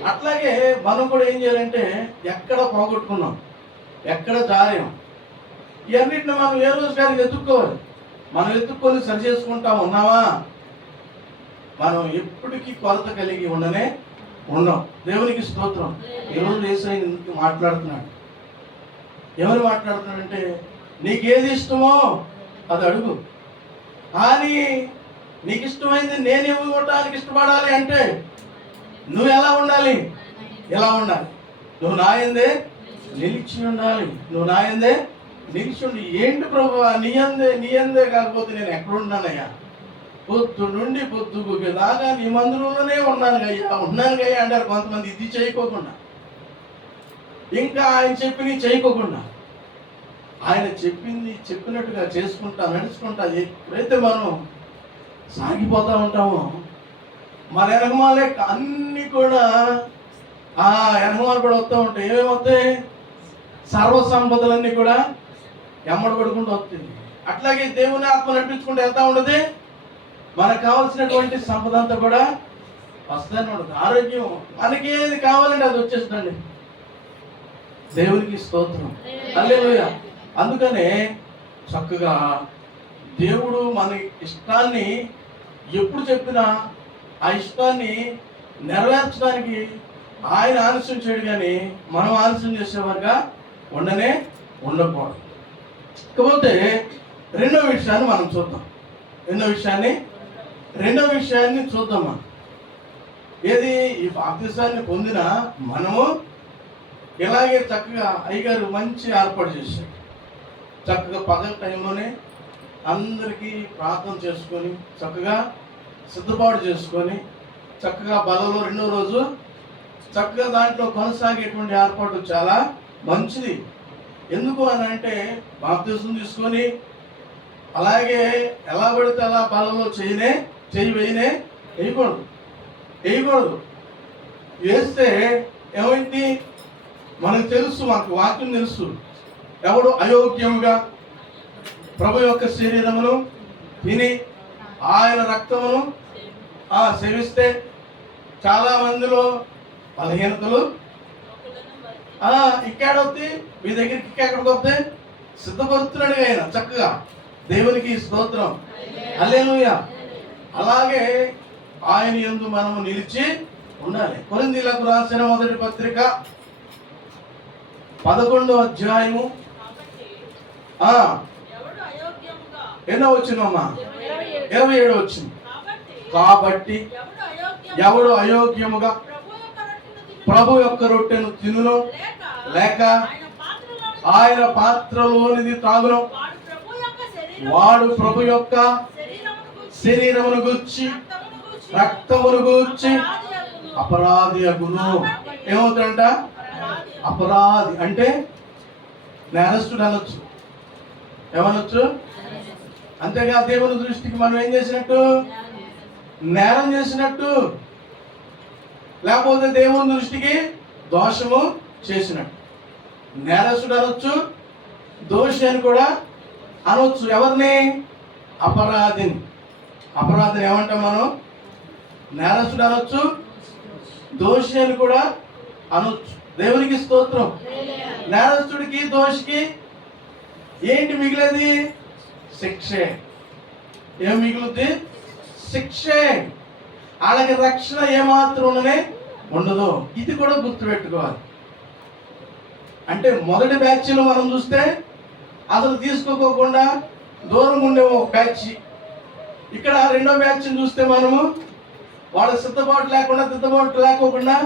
అట్లాగే మనం కూడా ఏం చేయాలంటే ఎక్కడ పోగొట్టుకున్నాం, ఎక్కడ జారాం, ఇవన్నిటిని మనం ఏ రోజు గారికి ఎత్తుక్కోవాలి. మనం ఎత్తుక్కొని సరి చేసుకుంటా ఉన్నావా? మనం ఎప్పటికీ కొరత కలిగి ఉన్నాం. దేవునికి స్తోత్రం. ఈరోజు యేసయ్య ఎందుకు మాట్లాడుతున్నాడు? ఎవరు మాట్లాడుతున్నాడంటే నీకేది ఇష్టమో అది అడుగు, కానీ నీకు ఇష్టమైంది నేను ఇవ్వడానికి ఇష్టపడాలి అంటే నువ్వు ఎలా ఉండాలి? నువ్వు నాయందే నిలిచి ఉండాలి. నిలిచి ఉండి ఏంటి ప్రభువా, నీ అందే కాకపోతే నేను ఎక్కడున్నానయ్యా? పొద్దు నుండి పొద్దుకు దాకా నీ మందిరంలోనే ఉన్నాను గయ్యా అంటారు కొంతమంది. ఇది చేయకోకుండా, ఇంకా ఆయన చేయకోకుండా, ఆయన చెప్పినట్టుగా చేసుకుంటా నడుచుకుంటా ఎప్పుడైతే మనం సాగిపోతూ ఉంటామో మన వెనకమాలే అన్నీ కూడా వెనకమాలు కూడా వస్తూ ఉంటాయి. ఏమేమి వస్తాయి? సర్వసంపదలన్నీ కూడా ఎమ్మడి పడుకుంటూ వస్తుంది. అట్లాగే దేవుని ఆత్మ నడిపించుకుంటూ వెళ్తా ఉండదు. మనకు కావాల్సినటువంటి సంపద అంతా కూడా వస్తుందని ఉండదు. ఆరోగ్యం మనకి ఏది కావాలంటే అది వచ్చేస్తుందండి. దేవునికి స్తోత్రం. హల్లెలూయా. అందుకనే చక్కగా దేవుడు మన ఇష్టాన్ని ఎప్పుడు చెప్పినా ఆ ఇష్టాన్ని నెరవేర్చడానికి ఆయన ఆలస్యం చేయడు, కానీ మనం ఆలస్యం చేసేవారుగా ఉండకూడదు. కాకపోతే రెండో విషయాన్ని మనం చూద్దాం. రెండో విషయాన్ని చూద్దాం. మనం ఏది? ఈ బాప్తిసాన్ని పొందిన మనము ఇలాగే చక్కగా అయ్యగారు మంచి ఏర్పాటు చేశారు. చక్కగా పగల టైంలోనే అందరికీ ప్రార్థన చేసుకొని చక్కగా సిద్ధపాటు చేసుకొని చక్కగా బలలో రెండో రోజు చక్కగా దాంట్లో కొనసాగేటువంటి ఏర్పాటు చాలా మంచిది. ఎందుకు అని అంటే బాప్తిసం తీసుకొని అలాగే ఎలా పడితే అలా బలలో చేయి వేయకూడదు. వేస్తే ఏమైంది మనకు తెలుసు, మనకు వాక్యం తెలుసు. ఎవడు అయోగ్యముగా ప్రభు యొక్క శరీరమును తిని ఆయన రక్తమును సేవిస్తే చాలా మందిలో బలహీనతలు ఇక్కడొద్ది మీ దగ్గరికి ఎక్కడికి వస్తే సిద్ధపడుతున్నాడు ఆయన చక్కగా. దేవునికి స్తోత్రం, హల్లెలూయా. అలాగే ఆయన యందు మనము నిలిచి ఉండాలి. కొరింథీయులకు రాసిన మొదటి పత్రిక 11వ అధ్యాయము ఎన్నో వచ్చిందమ్మా? 27 వచ్చింది. కాబట్టి ఎవడు అయోగ్యముగా ప్రభు యొక్క రొట్టెను తినును లేక ఆయన పాత్రలోనిది త్రాగును వాడు ప్రభు యొక్క శరీరమును గూర్చి రక్తమును గూర్చి అపరాధి అగును. ఏమవుతాడంట? అపరాధి అంటే నేరస్తుడు అనొచ్చు. ఏమనొచ్చు? అంతేగా దేవుని దృష్టికి మనం ఏం చేసినట్టు? నేరం చేసినట్టు, లేకపోతే దేవుని దృష్టికి దోషము చేసినట్టు. నేరస్తుడు అనొచ్చు, దోషి అని కూడా అనొచ్చు. ఎవరిని? అపరాధిని. అపరాధిని ఏమంటాం మనం? నేరస్తుడు అనొచ్చు, దోషి అని కూడా అనొచ్చు. దేవునికి స్తోత్రం. నేరస్తుడికి దోషికి ఏంటి మిగిలేది? శిక్షే. ఏం మిగులుద్ది? శిక్షే. వాళ్ళకి రక్షణ ఏమాత్రంలోనే ఉండదు. ఇది కూడా గుర్తుపెట్టుకోవాలి. అంటే మొదటి బ్యాచ్లో మనం చూస్తే అసలు తీసుకోకుండా దూరం ఉండే ఒక బ్యాచ్. ఇక్కడ రెండో బ్యాచ్ని చూస్తే మనము వాళ్ళ సిద్ధపాటు లేకోకుండా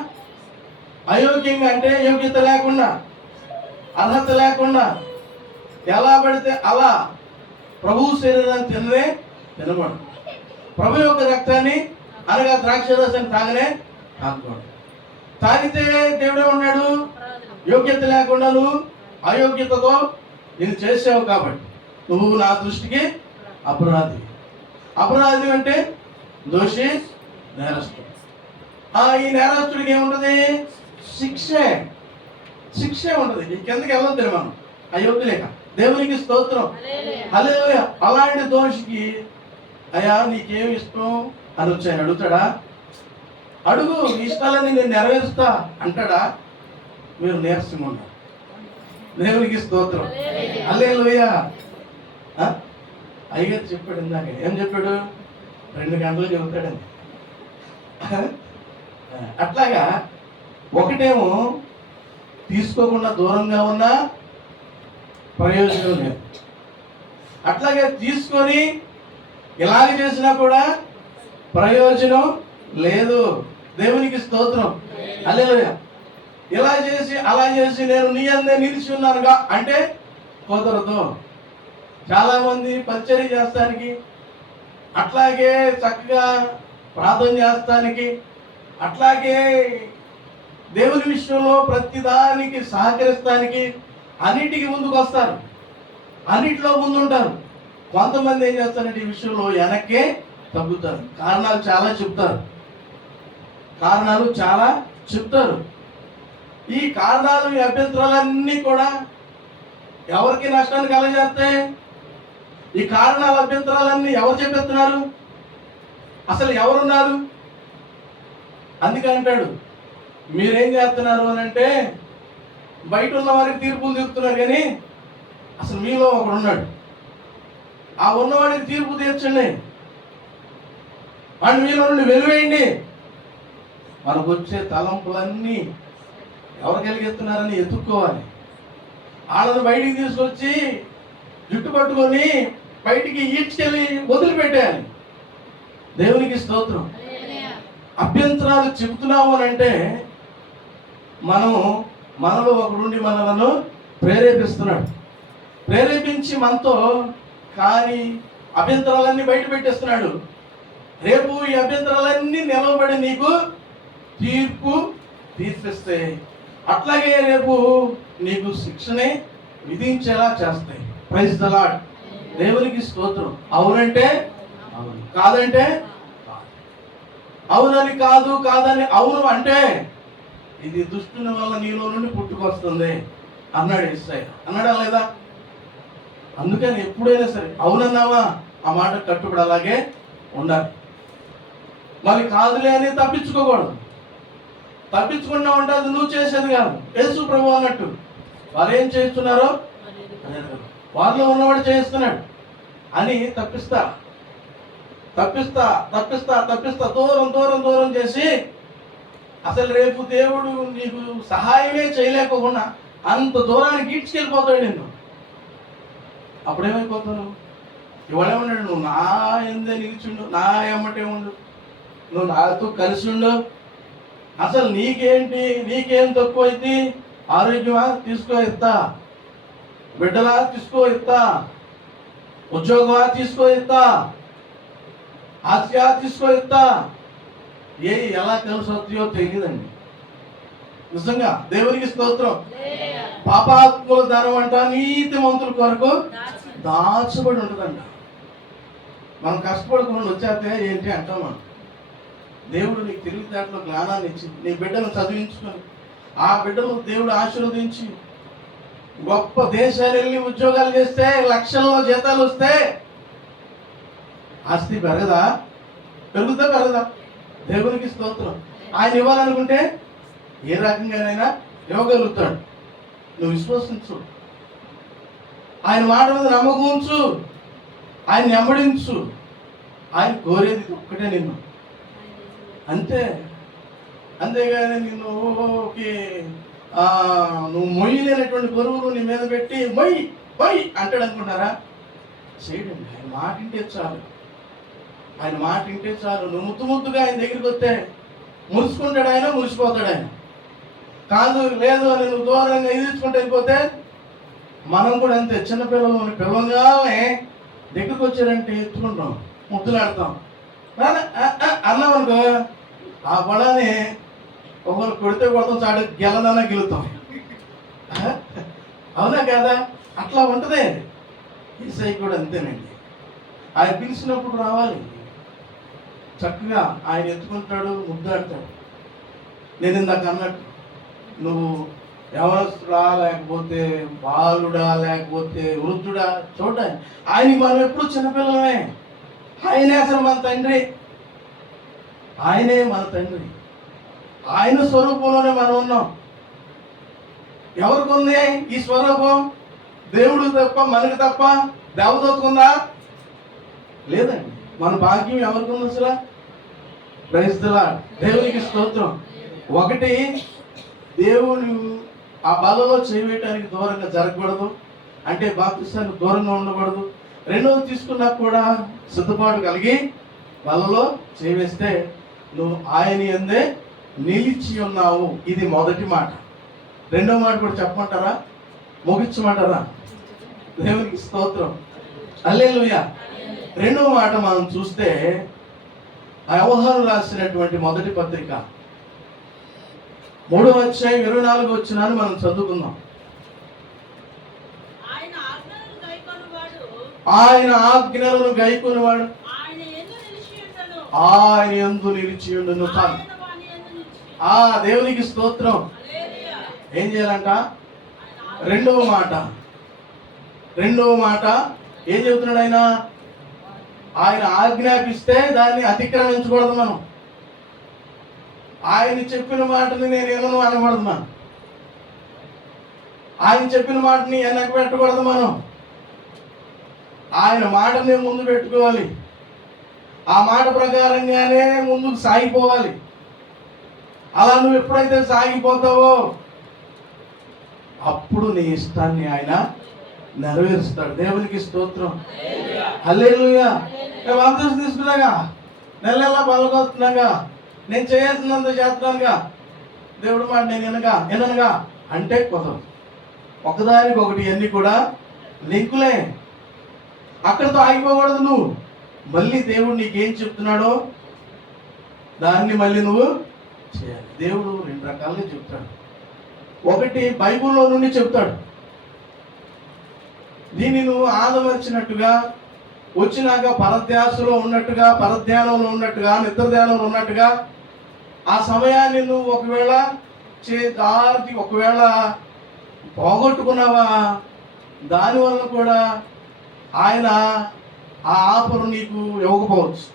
అయోగ్యంగా అంటే యోగ్యత లేకుండా అర్హత లేకుండా ఎలా పడితే అలా ప్రభు శరీరాన్ని తినకూడదు. ప్రభు యొక్క రక్తాన్ని అనగా ద్రాక్షరసాన్ని తాగకూడదు. తాగితే దేవుడే ఉన్నాడు. యోగ్యత లేకుండా నువ్వు అయోగ్యతతో నేను చేసావు కాబట్టి నువ్వు నా దృష్టికి అపరాధి. అపరాధి అంటే దోషి, నేరస్తుడు. ఈ నేరస్తుడికి ఏముంటుంది? శిక్షే ఉంటుంది. కిందకి వెళ్ళొద్దు మనం అయోగ్యలేక. దేవునికి స్తోత్రం, హల్లెలూయా. అలాంటి దోషికి అయ్యా నీకేమి ఇష్టం అని వచ్చాయని అడుగుతాడా? అడుగు, నీ ఇష్టాలని నేను నెరవేరుస్తా అంటాడా? మీరు నీరసంగా ఉన్నారు. దేవునికి స్తోత్రం, హల్లెలూయా. అయ్యగారు చెప్పాడు ఇందాక. ఏం చెప్పాడు? 2 గంటలు చెబుతాడని. అట్లాగా ఒకటేమో తీసుకోకుండా దూరంగా ఉన్నా ప్రయోజనం లేదు. అట్లాగే తీసుకొని ఇలాగ చేసినా కూడా ప్రయోజనం లేదు. దేవునికి స్తోత్రం, హల్లెలూయా. ఇలా చేసి అలా చేసి నేను నీ అందే నిలిచి ఉన్నానుగా అంటే కుదరదు. చాలా మంది పరిచర్య చేస్తానికి, అట్లాగే చక్కగా ప్రార్థన చేస్తానికి, అట్లాగే దేవుని విషయంలో ప్రతిదానికి సహకరిస్తానికి అన్నిటికీ ముందుకు వస్తారు, అన్నిటిలో ముందుంటారు. కొంతమంది ఏం చేస్తారంటే ఈ విషయంలో వెనక్కే తగ్గుతారు. కారణాలు చాలా చెప్తారు. ఈ కారణాలు, ఈ అభ్యంతరాలన్నీ కూడా ఎవరికి నష్టాన్ని కలగజేస్తాయి? ఈ కారణాల అభ్యంతరాలన్నీ ఎవరు చెప్పేస్తున్నారు? అసలు ఎవరున్నారు? అందుకని అంటాడు, మీరేం చేస్తున్నారు అని అంటే బయట ఉన్న వారికి తీర్పులు తీరుతున్నారు, కానీ అసలు మీలో ఒకడు ఉన్నాడు. ఆ ఉన్నవాడికి తీర్పు తీర్చండి, వాడిని మీలో నుండి వెలివేయండి. మనకు వచ్చే తలంపులన్నీ ఎవరు కలిగెత్తున్నారని ఎత్తుక్కోవాలి. వాళ్ళని బయటికి తీసుకొచ్చి జుట్టు పట్టుకొని బయటికి ఈడ్చుకెళ్ళి వదిలిపెట్టేయాలి. దేవునికి స్తోత్రం. అభ్యంతరాలు చెబుతున్నాము అని అంటే మనం మనలో ఒకడుండి మనలను ప్రేరేపిస్తున్నాడు. ప్రేరేపించి మనతో కానీ అభ్యంతరాలన్నీ బయట పెట్టేస్తున్నాడు. రేపు ఈ అభ్యంతరాలన్నీ నిలవబడి నీకు తీర్పు తీర్పిస్తే అట్లాగే రేపు నీకు శిక్షనే విధించేలా చేస్తాయి. Praise the lord. దేవునికి స్తోత్రం. అవునంటే అవును, కాదంటే అవునని కాదు, కాదని అవును అంటే ఇది దుష్టుని వల్ల నీలో నుండి పుట్టుకొస్తుంది అన్నాడు యేసయ్య. అన్నాడా లేదా? అందుకని ఎప్పుడైనా సరే అవునన్నావా ఆ మాట కట్టుబడి అలాగే ఉండాలి. మళ్ళీ కాదులే అని తప్పించుకోకూడదు. తప్పించుకున్నా ఉంటే అది నువ్వు చేసేది కాదు, యేసు ప్రభు అన్నట్టు. వాళ్ళు ఏం చేస్తున్నారో వాళ్ళలో ఉన్నవాడు చేస్తున్నాడు అని తప్పిస్తా తప్పిస్తా తప్పిస్తా తప్పిస్తా దూరం దూరం దూరం చేసి అసలు రేపు దేవుడు నీకు సహాయమే చేయలేకపోకుండా అంత దూరానికి ఈడ్చుకెళ్ళిపోతాడు నిన్ను. అప్పుడేమైపోతాను? ఇవాళేమన్నాడు, నువ్వు నా ఎందే నిలిచిండు, నా ఎమ్మటే ఉండు, నువ్వు నాతో కలిసి ఉండు. అసలు నీకేంటి, నీకేం తక్కువ అయితే? ఆరోగ్యమా తీసుకో ఇస్తా, బిడ్డలా తీసుకో ఇస్తా, ఉద్యోగమా తీసుకో ఇస్తా, ఆస్తియా తీసుకో ఇస్తా. ఏ ఎలా కలిసి వస్తాయో తెలియదండి. నిజంగా దేవునికి స్తోత్రం. పాపాత్ముల ధనం అంట నీతి మంతుల కొరకు దాచబడి ఉంటుందంట. మనం కష్టపడకుండా వచ్చేస్తే ఏంటి అంటాం మనం. దేవుడు నీకు తెలివితేటలో జ్ఞానాన్ని ఇచ్చి నీ బిడ్డను చదివించుకొని ఆ బిడ్డను దేవుడు ఆశీర్వదించి గొప్ప దేశాలు వెళ్ళి ఉద్యోగాలు చేస్తే లక్షల్లో జీతాలు వస్తే ఆస్తి పెరగదా? పెరుగుతా పెరగదా? దేవునికి స్తోత్రం. ఆయన ఇవ్వాలనుకుంటే ఏ రకంగానైనా ఇవ్వగలుగుతాడు. నువ్వు విశ్వసించు, ఆయన మాట మీద నమ్మకం ఉంచు, ఆయన వెంబడించు. ఆయన కోరేది ఒక్కటే నిన్ను, అంతే. అంతేగాని నిన్ను నువ్వు మొయ్యలేనటువంటి బరువులు నీ మీద పెట్టి మొయ్యి మొయ్యి అంటాడు అనుకుంటారా? చేయడండి. ఆయన మాట వింటే చాలు, ఆయన మాట వింటే చాలు. నువ్వు ముద్దు ముద్దుగా ఆయన దగ్గరికి వస్తే మురుసుకుంటాడు ఆయన, మురిసిపోతాడు ఆయన. కాదు లేదు అని నువ్వు దూరంగా ఎదుర్చుకుంటూ వెళ్ళిపోతే మనం కూడా అంతే. చిన్నపిల్లలు పిల్లగానే దగ్గరికి వచ్చారంటే ఎత్తుకుంటాం, ముద్దులాడతాం. అన్నాం అనుకో ఆ పొలాన్ని ఒకరు కొడితే కొడతాం, చాడు గెలదన్నా గెలుతాం. అవునా కదా? అట్లా ఉంటుంది. యేసయ్య కూడా అంతేనండి. ఆయన పిలిచినప్పుడు రావాలి, చక్కగా ఆయన ఎత్తుకుంటాడు, ముద్దాడతాడు. నేను ఇందాక అన్నట్టు నువ్వు యవనస్తుడా లేకపోతే బాలుడా లేకపోతే వృద్ధుడా చూడండి, ఆయనకి మనం ఎప్పుడు చిన్నపిల్లలమే. ఆయనే అసలు మన తండ్రి, ఆయనే మన తండ్రి. ఆయన స్వరూపంలోనే మనం ఉన్నాం. ఎవరికి ఉంది ఈ స్వరూపం? దేవుడు తప్ప, మనకు తప్ప దేవదూతకుందా? లేదండి. మన భాగ్యం ఎవరికి ఉంది అసలు? Praise the lord. దేవునికి స్తోత్రం. ఒకటి, దేవుడు ఆ బలలో చేయవేయటానికి దూరంగా జరగకూడదు, అంటే బాప్తిస్తానికి దూరంగా ఉండకూడదు. రెండవది తీసుకున్నా కూడా సిద్ధపాటు కలిగి బలలో చేయవేస్తే నువ్వు ఆయన యందే నిలిచి ఉన్నావు. ఇది మొదటి మాట. రెండవ మాట కూడా చెప్పమంటారా? ముగించమంటారా? దేవునికి స్తోత్రం. హల్లెలూయా. రెండవ మాట మనం చూస్తే యోహాను రాసినటువంటి మొదటి పత్రిక 3వ అధ్యాయం 24వ వచనాన్ని మనం చదువుకుందాం. ఆయన ఆజ్ఞలను గైకొనువాడు ఆయన యందు నిలిచి ఉండును. ఆ దేవునికి స్తోత్రం. ఏం చేయాలంట? రెండవ మాట ఏం చెబుతున్నాడు ఆయన? ఆయన ఆజ్ఞాపిస్తే దాన్ని అతిక్రమించకూడదు మనం. ఆయన చెప్పిన మాటని నేను ఏమను అనకూడదు మనం. ఆయన చెప్పిన మాటని వెనక పెట్టకూడదు మనం. ఆయన మాటని ముందు పెట్టుకోవాలి. ఆ మాట ప్రకారంగానే ముందుకు సాగిపోవాలి. అలా నువ్వు ఎప్పుడైతే సాగిపోతావో అప్పుడు నీ ఇష్టాన్ని ఆయన నెరవేరుస్తాడు. దేవునికి స్తోత్రం. హల్లెలూయా. వాగ్దానం తీసుకున్నాగా, నెల నెలా బలకొస్తున్నాగా, నేను చేయాల్సినంత చేస్తున్నానుగా, దేవుడు మాట నేను వినగా అంటే కుదరదు. ఒకదానికి ఒకటి అన్నీ కూడా లింకులే. అక్కడితో ఆగిపోకూడదు. నువ్వు మళ్ళీ దేవుడు నీకేం చెప్తున్నాడో దాన్ని మళ్ళీ నువ్వు చేయాలి. దేవుడు రెండు రకాలుగా చెప్తాడు. ఒకటి బైబిల్లో నుండి చెప్తాడు. దీన్ని నువ్వు ఆదమర్చినట్టుగా వచ్చినాక పరధ్యాసలో ఉన్నట్టుగా, పరధ్యానంలో ఉన్నట్టుగా, నిద్రధ్యానంలో ఉన్నట్టుగా ఆ సమయాన్ని నువ్వు ఒకవేళ ఒకవేళ పోగొట్టుకున్నావా, దానివల్ల కూడా ఆయన ఆ ఆఫర్ నీకు ఇవ్వకపోవచ్చు.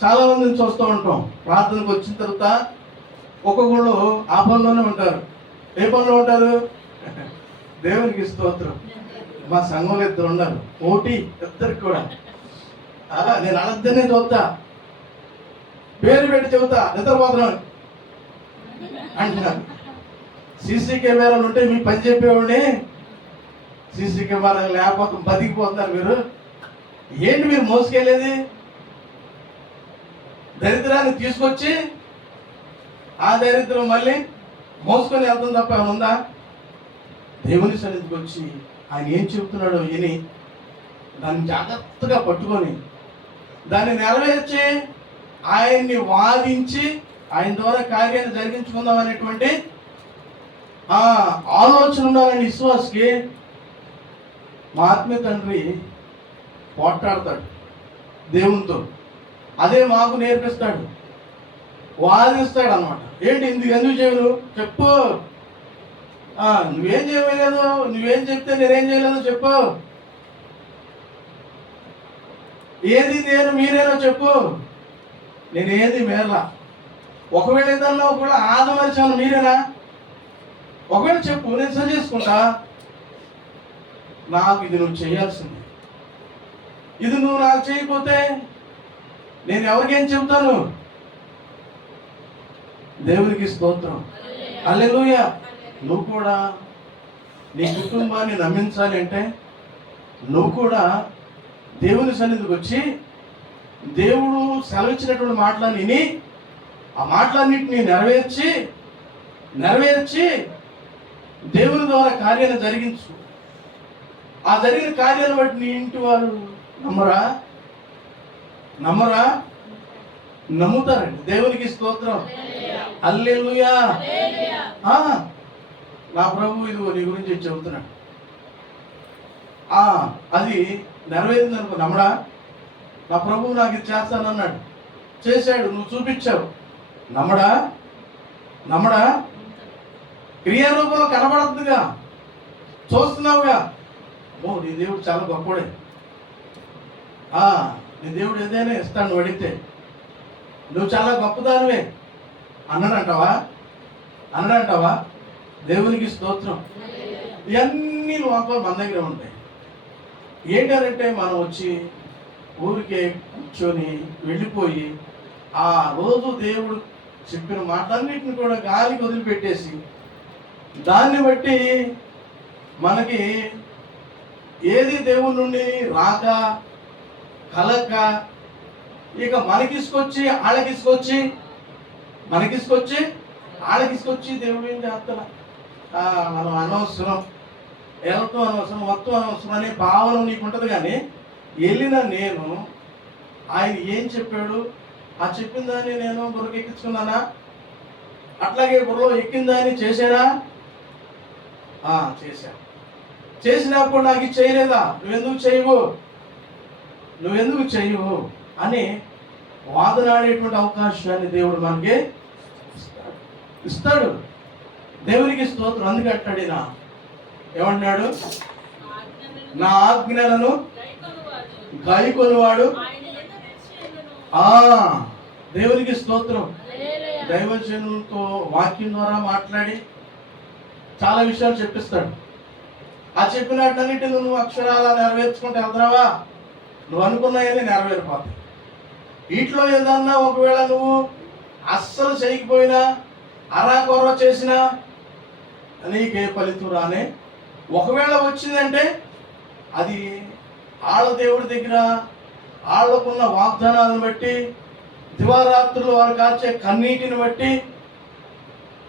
చాలామందిని చూస్తూ ఉంటాం. ప్రార్థనకు వచ్చిన తర్వాత ఒక్కొక్కళ్ళు ఆ పనిలోనే ఉంటారు. ఏ పనిలో ఉంటారు? దేవునికి స్తోత్రం. మా సంఘంలో ఇద్దరు ఉన్నారు, పోటీ ఇద్దరికి కూడా. నేను అలద్దనే చూస్తా, పేరు పెట్టి చెబుతా, నిద్రపోతున్నాను అంటున్నాను. సీసీ కెమెరాలు ఉంటే మీ పని చెప్పేవాడిని, సీసీ కెమెరా లేకపోతే బతికిపోతున్నారు మీరు. ఏంటి మీరు మోసుకెళ్ళేది? దరిద్రాన్ని తీసుకొచ్చి ఆ దరిద్రం మళ్ళీ మోసుకొని వెళ్తాం తప్ప ఏమైనా ఉందా? దేవుని సన్నిధికి వచ్చి ఆయన ఏం చెబుతున్నాడో విని దాన్ని జాగ్రత్తగా పట్టుకొని దాన్ని నెరవేర్చి ఆయన్ని వాదించి ఆయన ద్వారా కార్యాన్ని జరిగించుకుందాం అనేటువంటి ఆలోచన ఉండాలని విశ్వాసకి మా ఆత్మీయ తండ్రి పోట్లాడతాడు దేవునితో. అదే మాకు నేర్పిస్తాడు, వాదిస్తాడు అన్నమాట. ఏంటి ఎందుకు చేయను చెప్పు, నువ్వేం చేయలేదు, నువ్వేం చెప్తే నేనేం చేయలేదు చెప్పు, ఏది నేను మీరేనో చెప్పు, నేనేది మేరలా. ఒకవేళ ఏదన్నా ఒకవేళ ఆదమరిచాను మీరేనా, ఒకవేళ చెప్పు, నేను సరి చేసుకుంటా. నాకు ఇది నువ్వు చేయాల్సింది, ఇది నువ్వు నాకు చేయకపోతే నేను ఎవరికేం చెబుతాను? దేవునికి స్తోత్రం, హల్లెలూయా. నువ్వు కూడా నీ కుటుంబాన్ని నమ్మించాలి అంటే నువ్వు కూడా దేవుని సన్నిధికి వచ్చి దేవుడు సెలవిచ్చినటువంటి మాటలను విని ఆ మాటలన్నింటినీ నెరవేర్చి దేవుని ద్వారా కార్యాన్ని జరిగించు. ఆ జరిగిన కార్యాన్ని బట్టి నీ ఇంటి వారు నమ్మరా? నమ్ముతారండి. దేవునికి స్తోత్రం, హల్లెలూయా. నా ప్రభు ఇది నీ గురించి చెబుతున్నాడు. అది నెరవేరింది అనుకో, నమ్మడా? నా ప్రభువు నాకు ఇది చేస్తానన్నాడు, చేశాడు, నువ్వు చూపించావు, నమ్మడా? క్రియారూపంలో కనబడద్దుగా, చూస్తున్నావుగా. నీ దేవుడు చాలా గొప్పడే, నీ దేవుడు ఏదైనా ఇస్తాడు నువ్వు అడిగితే, నువ్వు చాలా గొప్పదానివే అన్నాడంటావా? దేవునికి స్తోత్రం. ఇవన్నీ లోపాలు మన దగ్గర ఉంటాయి. ఏంటంటే మనం వచ్చి ఊరికే కూర్చొని వెళ్ళిపోయి ఆ రోజు దేవుడు చెప్పిన మాటలన్నింటిని కూడా గాలికి వదిలిపెట్టేసి దాన్ని బట్టి మనకి ఏది దేవుడి నుండి రాక కలక ఇక మనకిసుకొచ్చి ఆళ్ళకిసుకొచ్చి దేవుడు ఏం చేస్తున్నా మనం అనవసరం, వెళ్తాం అనవసరం, మొత్తం అనవసరం అనే భావన నీకు ఉంటుంది. కానీ వెళ్ళిన నేను ఆయన ఏం చెప్పాడు, ఆ చెప్పిన దాన్ని నేను బుర్రకి ఎక్కించుకున్నానా? అట్లాగే బుర్రలో ఎక్కిన దాన్ని చేశానా? చేసినప్పుడు నాకు ఇది చేయలేదా, నువ్వెందుకు చేయవు అని వాదనాడేటువంటి అవకాశాన్ని దేవుడు మనకి ఇస్తాడు. దేవునికి స్తోత్రం. అందుకే అంటాడు, ఏమన్నాడు? నా ఆజ్ఞలను గైకొనువాడు. దేవునికి స్తోత్రం. దైవజనులతో వాక్యం ద్వారా మాట్లాడి చాలా విషయాలు చెప్పిస్తాడు. ఆ చెప్పినట్టన్నిటి నువ్వు అక్షరాలా నెరవేర్చుకుంటే వెళ్తున్నావా, నువ్వు అనుకున్నాయని నెరవేరిపోతాయి. వీటిలో ఏదన్నా ఒకవేళ నువ్వు అస్సలు చేయకపోయినా, అరాకొర చేసినా నీకే ఫలితం రానే. ఒకవేళ వచ్చిందంటే అది ఆళ్ళ దేవుడి దగ్గర ఆళ్ళకున్న వాగ్దానాలను బట్టి, దివారాత్రులు వారు కార్చే కన్నీటిని బట్టి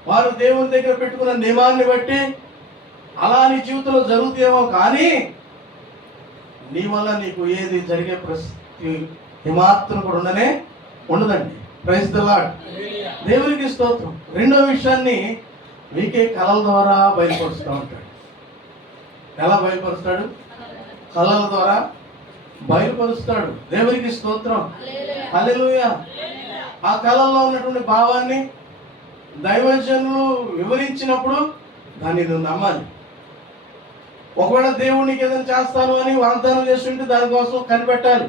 వారు దేవుని దగ్గర పెట్టుకున్న నియమాన్ని బట్టి అలా నీ జీవితంలో జరుగుతాయేమో, కానీ నీ వల్ల నీకు ఏది జరిగే పరిస్థితి ఏమాత్రం కూడా ఉండదండి. Praise the lord. దేవునికి స్తోత్రం. రెండో విషయాన్ని మీకే కళల ద్వారా బయలుపరుస్తూ ఉంటాడు. ఎలా బయలుపరుస్తాడు? కళల ద్వారా బయలుపరుస్తాడు. దేవునికి స్తోత్రం. హల్లెలూయా. ఆ కళల్లో ఉన్నటువంటి భావాన్ని దైవజనులు వివరించినప్పుడు దాన్ని నువ్వు నమ్మాలి. ఒకవేళ దేవునికి ఏదైనా చేస్తాను అని వాగ్దానం చేస్తుంటే దానికోసం కనిపెట్టాలి.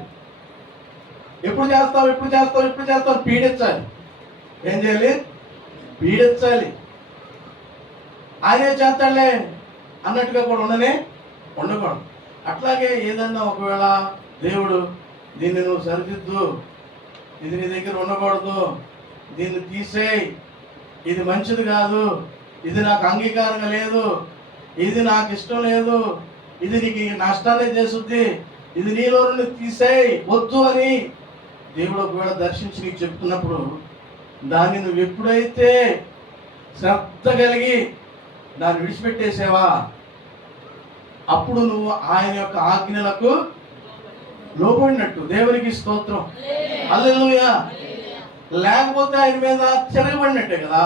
ఎప్పుడు చేస్తావు పీడించాలి. ఏం చేయాలి? పీడించాలి. ఆయనే చేస్తాడులే అన్నట్టుగా కూడా ఉండకూడదు. అట్లాగే ఏదన్నా ఒకవేళ దేవుడు దీన్ని నువ్వు సరిదిద్దు, ఇది నీ దగ్గర ఉండకూడదు, దీన్ని తీసేయి, ఇది మంచిది కాదు, ఇది నాకు అంగీకారంగా లేదు, ఇది నాకు ఇష్టం లేదు, ఇది నీకు నష్టాన్ని చేస్తుంది, ఇది నీలో నుండి తీసేయి, వద్దు అని దేవుడు ఒకవేళ దర్శించి నీకు చెప్తున్నప్పుడు దాన్ని నువ్వు ఎప్పుడైతే శ్రద్ధ కలిగి దాన్ని విడిచిపెట్టేసావా, అప్పుడు నువ్వు ఆయన యొక్క ఆజ్ఞలకు లోబడినట్టు. దేవునికి స్తోత్రం. హల్లెలూయా. లేకపోతే ఆయన మీద తిరగబడినట్టే కదా.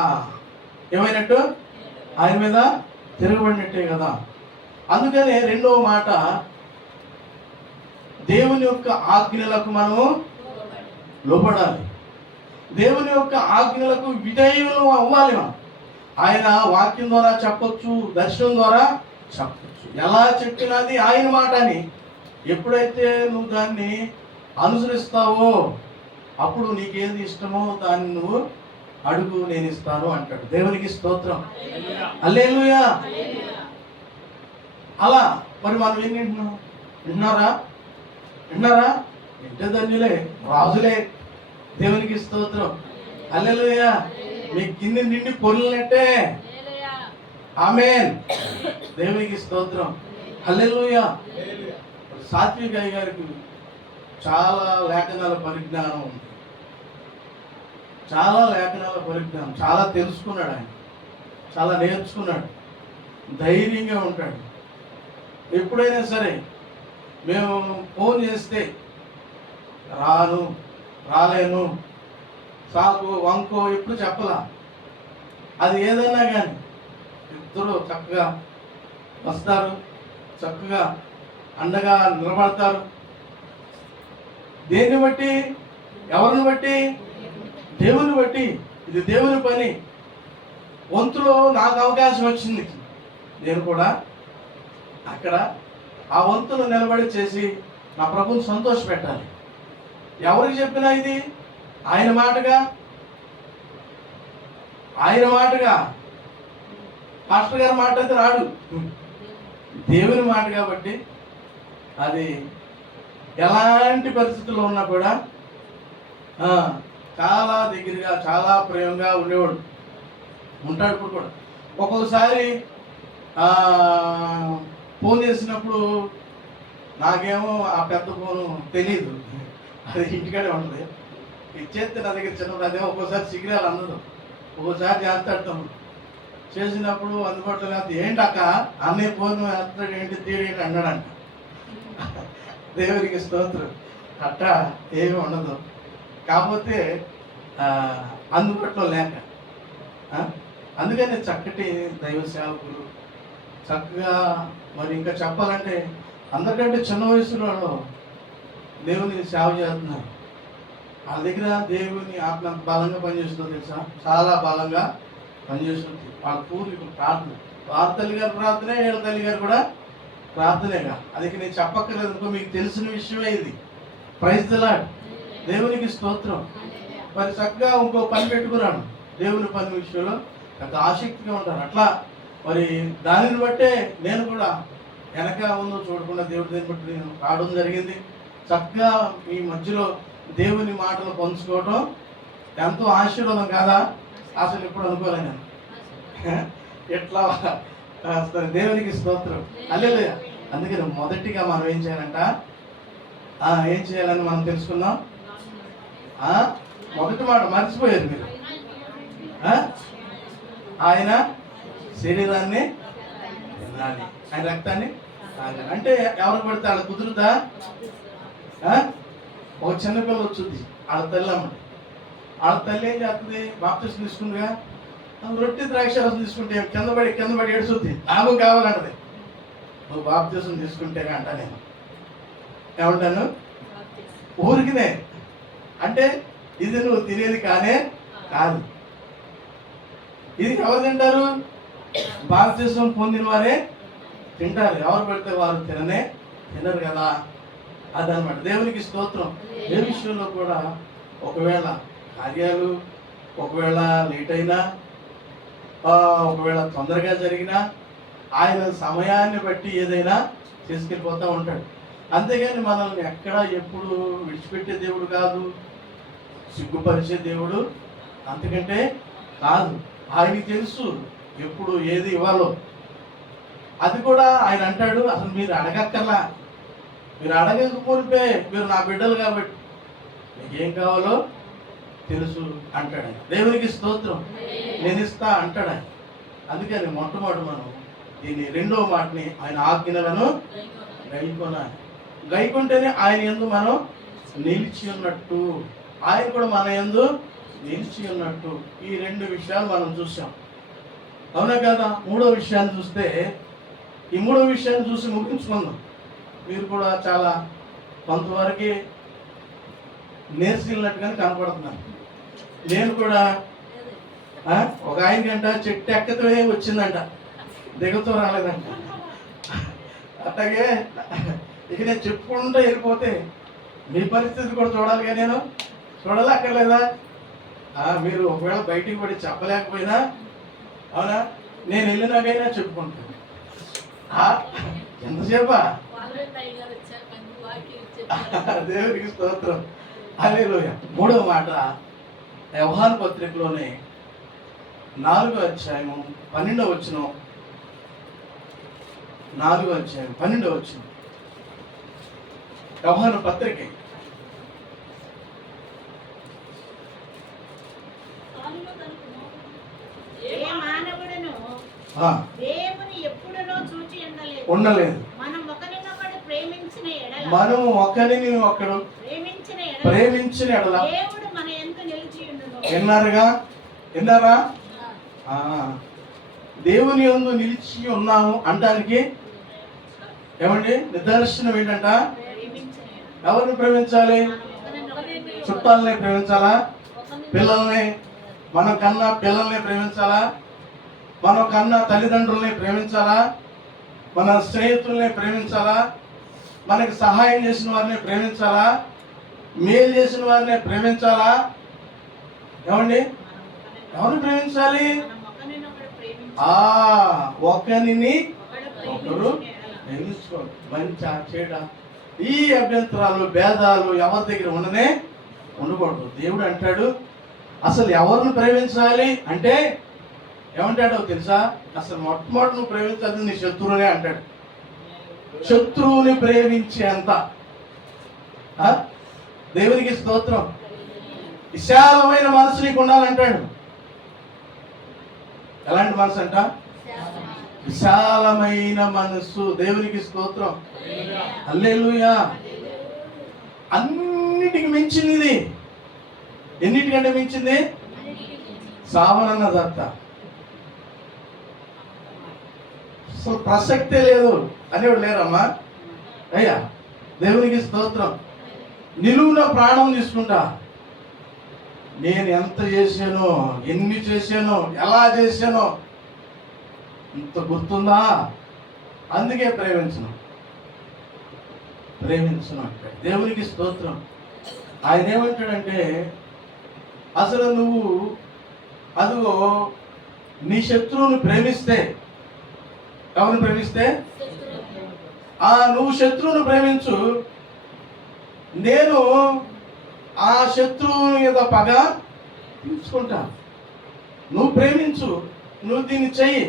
ఏమైనట్టు? ఆయన మీద తిరగబడినట్టే కదా. అందుకనే రెండవ మాట, దేవుని యొక్క ఆజ్ఞలకు మనము లోబడాలి. దేవుని యొక్క ఆజ్ఞలకు విధేయులు అవ్వాలి. మనం ఆయన వాక్యం ద్వారా చెప్పొచ్చు, దర్శనం ద్వారా చెప్పొచ్చు. ఎలా చెప్పినది ఆయన మాట అని ఎప్పుడైతే నువ్వు దాన్ని అనుసరిస్తావో అప్పుడు నీకేది ఇష్టమో దాన్ని నువ్వు అడుగు, నేను ఇస్తాను అంటాడు. దేవునికి స్తోత్రం. హల్లెలూయా. అలా మరి మనం ఏం వింటున్నాం? విన్నారా? వింటే ధన్యులే, రాజులే. దేవునికి స్తోత్రం. హల్లెలూయా. మీ కింది నిండి పొర్లినట్టే. ఆమేన్. దేవునికి స్తోత్రం. హల్లెలూయా. సాత్విక్ అయ్య గారికి చాలా లేఖనాల పరిజ్ఞానం ఉంది. చాలా తెలుసుకున్నాడు. ఆయన చాలా నేర్చుకున్నాడు. ధైర్యంగా ఉంటాడు. ఎప్పుడైనా సరే మేము ఫోన్ చేస్తే రాలేను, సాకు వంకో ఎప్పుడు చెప్పలా. అది ఏదన్నా కానీ ఇద్దరు చక్కగా వస్తారు, చక్కగా అండగా నిలబడతారు. దేన్ని బట్టి? ఎవరిని బట్టి? దేవుని బట్టి. ఇది దేవుని పని. వంతులో నాకు అవకాశం వచ్చింది, నేను కూడా అక్కడ ఆ వంతులు నిలబడి చేసి నా ప్రభువుని సంతోష పెట్టాలి. ఎవరికి చెప్పినా ఇది ఆయన మాటగా పాస్టర్ గారి మాట అయితే రాడు, దేవుని మాట కాబట్టి అది ఎలాంటి పరిస్థితుల్లో ఉన్నా కూడా చాలా దగ్గరగా, చాలా ప్రేమగా ఉంటాడు. ఇప్పుడు కూడా ఒక్కొక్కసారి ఫోన్ చేసినప్పుడు నాకేమో ఆ పెద్ద ఫోను తెలీదు, అది ఇంటికాడే ఉంటుంది. ఇచ్చేస్తే నా దగ్గర చిన్నది, అదే ఒక్కోసారి సిగ్నల్ అందదు, ఒక్కోసారి చేస్తాడు తమ్ముడు. చేసినప్పుడు అందుబాటులో కాదు, ఏంటి అక్క అన్నయ్య ఫోన్ వేస్తాడు, ఏంటి తీరేంటి అన్నాడంట. దేవునికి స్తోత్రం. అట్టా ఏమీ ఉండదు, కాకపోతే అందుబాటులో లేక. అందుకని చక్కటి దైవ సేవకులు చక్కగా, మరి ఇంకా చెప్పాలంటే అందరికంటే చిన్న వయసులో దేవుని సేవ చేస్తున్నారు. వాళ్ళ దగ్గర దేవుని ఆత్మ బలంగా పనిచేస్తుంది తెలుసా, చాలా బలంగా పనిచేస్తుంది. వాళ్ళ పూర్వీకులు ప్రార్థన, వారి తల్లి గారి ప్రార్థనే, వీళ్ళ తల్లి గారు కూడా ప్రార్థనేగా. అది నేను చెప్పక్కర్లేదు, ఇంకో మీకు తెలిసిన విషయమే ఇది. Praise the lord. దేవునికి స్తోత్రం. మరి చక్కగా ఇంకో పని పెట్టుకున్నాను, దేవుని పని విషయంలో పెద్ద ఆసక్తిగా ఉంటారు. అట్లా మరి దానిని బట్టే నేను కూడా వెనక ముందు చూడకుండా దేవుడి దీన్ని బట్టి నేను రావడం జరిగింది. చక్కగా ఈ మధ్యలో దేవుని మాటలు పంచుకోవటం ఎంతో ఆశీర్వాదం కాదా? అసలు ఇప్పుడు అనుకోలే నేను. ఎట్లా దేవునికి స్తోత్రం. హల్లెలూయా. అందుకని మొదటిగా మనం ఏం చేయాలని మనం తెలుసుకున్నాం. మొదటి మాట మర్చిపోయారు మీరు. ఆయన శరీరాన్ని తినాలి, ఆయన రక్తాన్ని తాగాలి. అంటే ఎవరు పడితే వాళ్ళ కుదురుతా? ఒక చిన్నపిల్ల వచ్చింది వాళ్ళ తల్లి అమ్మ, వాళ్ళ తల్లి ఏం చేస్తుంది? బాప్తిసం తీసుకుందిగా, రొట్టె ద్రాక్షారసం తీసుకుంటే కింద పడి ఏడుస్తుంది, నాకు కావాలంటది. నువ్వు బాప్తిసం తీసుకుంటే అంట నేను ఏమంటాను? ఊరికినే అంటే ఇది నువ్వు తినేది కానే కాదు. ఇది ఎవరు తింటారు? బాప్తిసం పొందిన వారే తింటారు, ఎవరు పెడితే వారు తినరు కదా. అదనమాట. దేవునికి స్తోత్రం. ఏ విషయంలో కూడా ఒకవేళ కార్యాలు ఒకవేళ లేట్ అయినా, ఒకవేళ తొందరగా జరిగినా ఆయన సమయాన్ని బట్టి ఏదైనా తీసుకెళ్ళిపోతూ ఉంటాడు. అంతేగాని మనల్ని ఎక్కడ ఎప్పుడు విడిచిపెట్టే దేవుడు కాదు, సిగ్గుపరిచే దేవుడు అంతకంటే కాదు. ఆయనకి తెలుసు ఎప్పుడు ఏది ఇవ్వాలో. అది కూడా ఆయన అంటాడు, అసలు మీరు అడగక్కర్లా, మీరు అడగకపోతే మీరు నా బిడ్డలు కాబట్టి మీకు ఏం కావాలో తెలుసు అంటాడు ఆయన. దేవునికి స్తోత్రం. నేను ఇస్తా అంటాడు ఆయన. అందుకని మొట్టమొదటి మనం దీని రెండో మాటని, ఆయన ఆజ్ఞలను గైకొనాలి. గైకుంటేనే ఆయన యందు మనం నిలిచి ఉన్నట్టు, ఆయన కూడా మన యందు నిలిచి ఉన్నట్టు. ఈ రెండు విషయాలు మనం చూసాం, అవునా కదా? మూడో విషయాన్ని చూస్తే, ఈ మూడో విషయాన్ని చూసి ముగించుకుందాం. మీరు కూడా చాలా కొంతవరకు నేర్చుకున్నట్టుగానే కనపడుతున్నాను. నేను కూడా ఒక ఆయనకంట చెట్టు ఎక్కతమే వచ్చిందంట, దిగుతూ రాలేదంట. అట్లాగే ఇక నేను చెప్పుకుంటూ వెళ్ళిపోతే మీ పరిస్థితి కూడా చూడాలిగా, నేను చూడాలక్కర్లేదా? మీరు ఒకవేళ బయటికి పడి చెప్పలేకపోయినా, అవునా, నేను వెళ్ళినాకైనా చెప్పుకుంటాను. ఎంతసేపా? దేవునికి స్తోత్రం. హల్లెలూయా. మూడవ మాట యోహాను పత్రికలోనే 4వ అధ్యాయము 12వ వచనం. 4వ అధ్యాయం 12వ వచనం. యోహాను పత్రిక. ఉండలేదు. మనం ఒకరిని ఒకడు ప్రేమించిన ఎడల విన్నారా? దేవుని యందు నిలిచి ఉన్నాము అంటానికి ఏమండి నిదర్శనం ఏంటంట? ఎవరిని ప్రేమించాలి? చుట్టాలని ప్రేమించాలా? పిల్లల్ని, మన కన్నా పిల్లల్ని ప్రేమించాలా? మన కన్నా తల్లిదండ్రుల్ని ప్రేమించాలా? మన స్నేహితుల్ని ప్రేమించాలా? మనకి సహాయం చేసిన వారిని ప్రేమించాలా? మేలు చేసిన వారిని ప్రేమించాలా? ఏమండి ఎవరిని ప్రేమించాలి? ఒకరిని ఒకరు ప్రేమించుకోండి. మంచి చెడ ఈ అభ్యంతరాలు భేదాలు ఎవరి దగ్గర ఉండకూడదు. దేవుడు అంటాడు, అసలు ఎవరిని ప్రేమించాలి అంటే ఏమంటాడో తెలుసా? అసలు మొట్టమొదటి నువ్వు ప్రేమించాల్సింది నీ శత్రువునే అంటాడు. శత్రువుని ప్రేమించేంత దేవునికి స్తోత్రం. విశాలమైన మనసు నీకు ఉండాలంటాడు. ఎలాంటి మనసు అంట? విశాలమైన మనసు. దేవునికి స్తోత్రం. హల్లెలూయా. అన్నిటికి మించింది ఇది. ఎన్నిటికంటే మించింది? సావనన్న దత్త. అసలు ప్రసక్తే లేదు అనేవాడు లేరమ్మా. అయ్యా దేవునికి స్తోత్రం. నిలువున ప్రాణం తీసుకుంటా. నేను ఎంత చేశానో, ఎన్ని చేశానో, ఎలా చేశానో ఇంత గుర్తుందా? అందుకే ప్రేమించను అంటే దేవునికి స్తోత్రం. ఆయన ఏమంటాడంటే, అసలు నువ్వు అదిగో నీ శత్రువుని ప్రేమిస్తే, ఎవరిని ప్రేమిస్తే? నువ్వు శత్రువుని ప్రేమించు, నేను ఆ శత్రువు మీద పగ తీర్చుకుంటా. నువ్వు ప్రేమించు, నువ్వు దీన్ని చెయ్యి,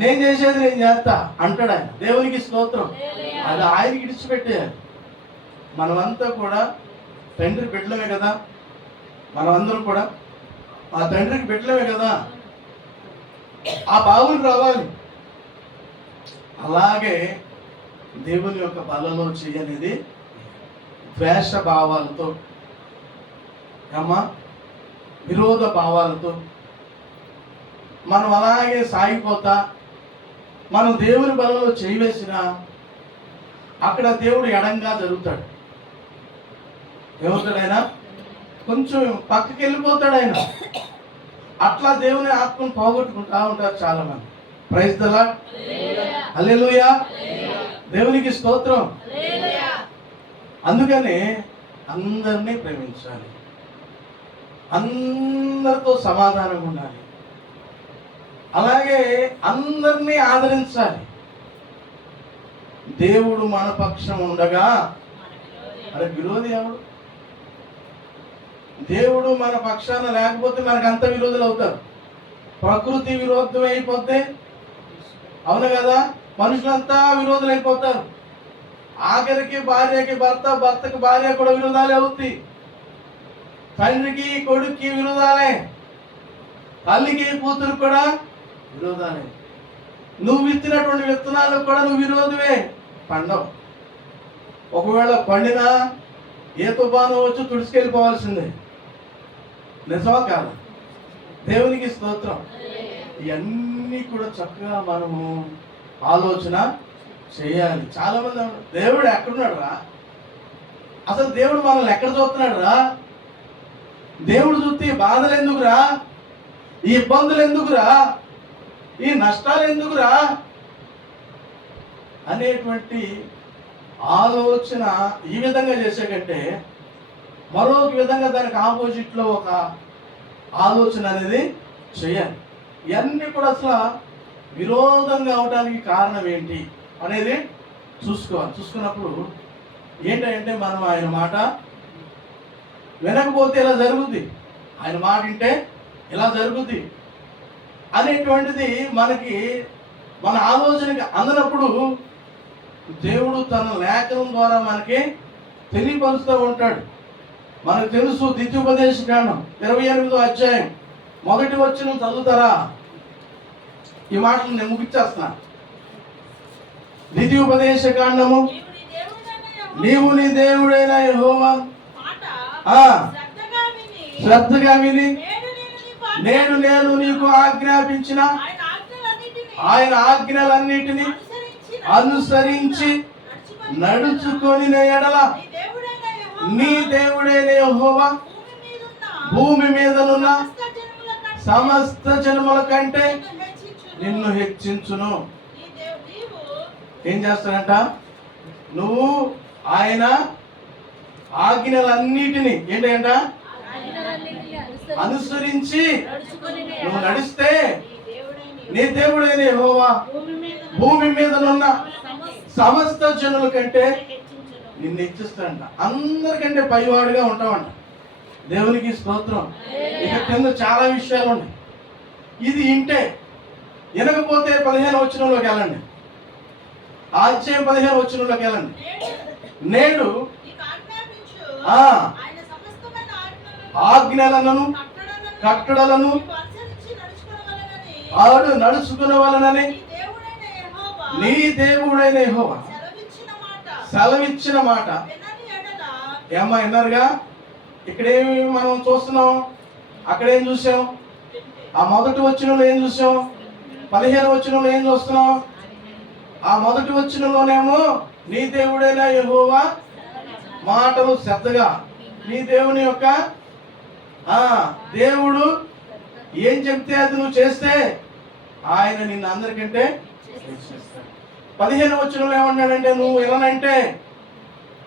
నేను చేసేది నేను చేస్తా అంటాడు ఆయన. దేవునికి స్తోత్రం. అది ఆయనకి ఇడిచిపెట్టేయాలి. మనమంతా కూడా తండ్రి బిడ్డలమే కదా. మనమందరం కూడా ఆ తండ్రికి బిడ్డలమే కదా. ఆ బావులు రావాలి. అలాగే దేవుని యొక్క బలలో చేయనేది ద్వేష భావాలతో, అమ్మా విరోధ భావాలతో మనం అలాగే సాగిపోతా మనం దేవుని బలలో చేయవేసినా అక్కడ దేవుడు ఎడంగా జరుగుతాడు. ఏమవుతాడు? ఆయన కొంచెం పక్కకి వెళ్ళిపోతాడు. ఆయన అట్లా దేవుని ఆత్మను పోగొట్టుకుంటా ఉంటారు చాలా మంది. ప్రైజ్ ది లార్డ్, హల్లెలూయా, దేవునికి స్తోత్రం. అందుకనే అందరినీ ప్రేమించాలి, అందరితో సమాధానంగా ఉండాలి, అలాగే అందరినీ ఆదరించాలి. దేవుడు మన పక్షం ఉండగా అరే విరోధి ఎవడు? దేవుడు మన పక్షాన లేకపోతే మనకు అంత విరోధులు అవుతారు. ప్రకృతి విరోధం అయిపోతే, అవును కదా, మనుషులంతా విరోధులు అయిపోతారు. ఆఖరికి భార్యకి భర్త, భర్తకి భార్య కూడా విరోధాలే అవుతాయి. తండ్రికి కొడుక్కి విరోధాలే, తల్లికి కూతురు కూడా విరోధాలే. నువ్వు విత్తినటువంటి విత్తనాలు కూడా నువ్వు విరోధమే, పండవు. ఒకవేళ పండినా ఏ తుఫాను వచ్చి తుడిచుకెళ్ళిపోవాల్సిందే. నిజమా కాదు? దేవునికి స్తోత్రం. ఇవన్నీ కూడా చక్కగా మనము ఆలోచన చేయాలి. చాలా మంది దేవుడు ఎక్కడున్నాడు రా, అసలు దేవుడు మనల్ని ఎక్కడ చూస్తున్నాడు రా, దేవుడు చూస్తే ఈ బాధలు ఎందుకురా, ఈ ఇబ్బందులు ఎందుకురా, ఈ నష్టాలు ఎందుకురా అనేటువంటి ఆలోచన ఈ విధంగా చేసే కంటే మరొక విధంగా దానికి ఆపోజిట్లో ఒక ఆలోచన అనేది చేయాలి. ఇవన్నీ కూడా అసలు విరోధంగా అవడానికి కారణం ఏంటి అనేది చూసుకోవాలి. చూసుకున్నప్పుడు ఏంటంటే మనం ఆయన మాట వినకపోతే ఇలా జరుగుద్ది, ఆయన మాట వింటే ఇలా జరుగుద్ది అనేటువంటిది మనకి మన ఆలోచనకి అందనప్పుడు దేవుడు తన లేఖనం ద్వారా మనకి తెలియపరుస్తూ ఉంటాడు. మనకు తెలుసు ద్వితీయోపదేశ కాండం 28వ అధ్యాయం 1వ వచనం చదువుతారా? ఈ మాటలు నేను ముగిచ్చేస్తున్నా. ద్వితీయోపదేశ కాండము, నీవు నీ దేవుడైన యెహోవా శ్రద్ధగా విని నేను నీకు ఆజ్ఞాపించిన ఆయన ఆజ్ఞలన్నిటినీ అనుసరించి నడుచుకొని ఎడల నీ దేవుడైన యెహోవా భూమి మీదనున్న సమస్త జనముల కంటే నిన్ను హెచ్చించును. ఏం చేస్తాడంట? నువ్వు ఆయన ఆజ్ఞలన్నిటినీ ఏంటంట అనుసరించి నువ్వు నడిస్తే నీ దేవుడైన యెహోవా భూమి మీదనున్న సమస్త జనుల కంటే నిన్ను హెచ్చిస్తాడంట. అందరికంటే పైవాడుగా ఉంటామంట. దేవునికి స్తోత్రం. ఇక కింద చాలా విషయాలు ఉన్నాయి. ఇది ఇంటే వినకపోతే 15వ వచనంలోకి వెళ్ళండి. అధ్యాయం 15వ వచనంలోకి వెళ్ళండి. నేడు ఆజ్ఞలను కట్టడలను ఆడు నడుచుకునవలనని నీ దేవుడైన యెహోవా సెలవిచ్చిన మాట. ఏమ్మా విన్నారుగా? ఇక్కడేమి మనం చూస్తున్నాం, అక్కడేం చూసాం? ఆ మొదటి వచనంలో ఏం చూసాం? 15వ వచనంలో ఏం చూస్తున్నాం? ఆ మొదటి వచనంలోనేమో నీ దేవుడైన యెహోవా మాటలు శ్రద్ధగా, నీ దేవుని యొక్క దేవుడు ఏం చెప్తే అది నువ్వు చేస్తే ఆయన నిన్ను అందరికంటే 15వ వచనంలో ఏమన్నాడంటే నువ్వు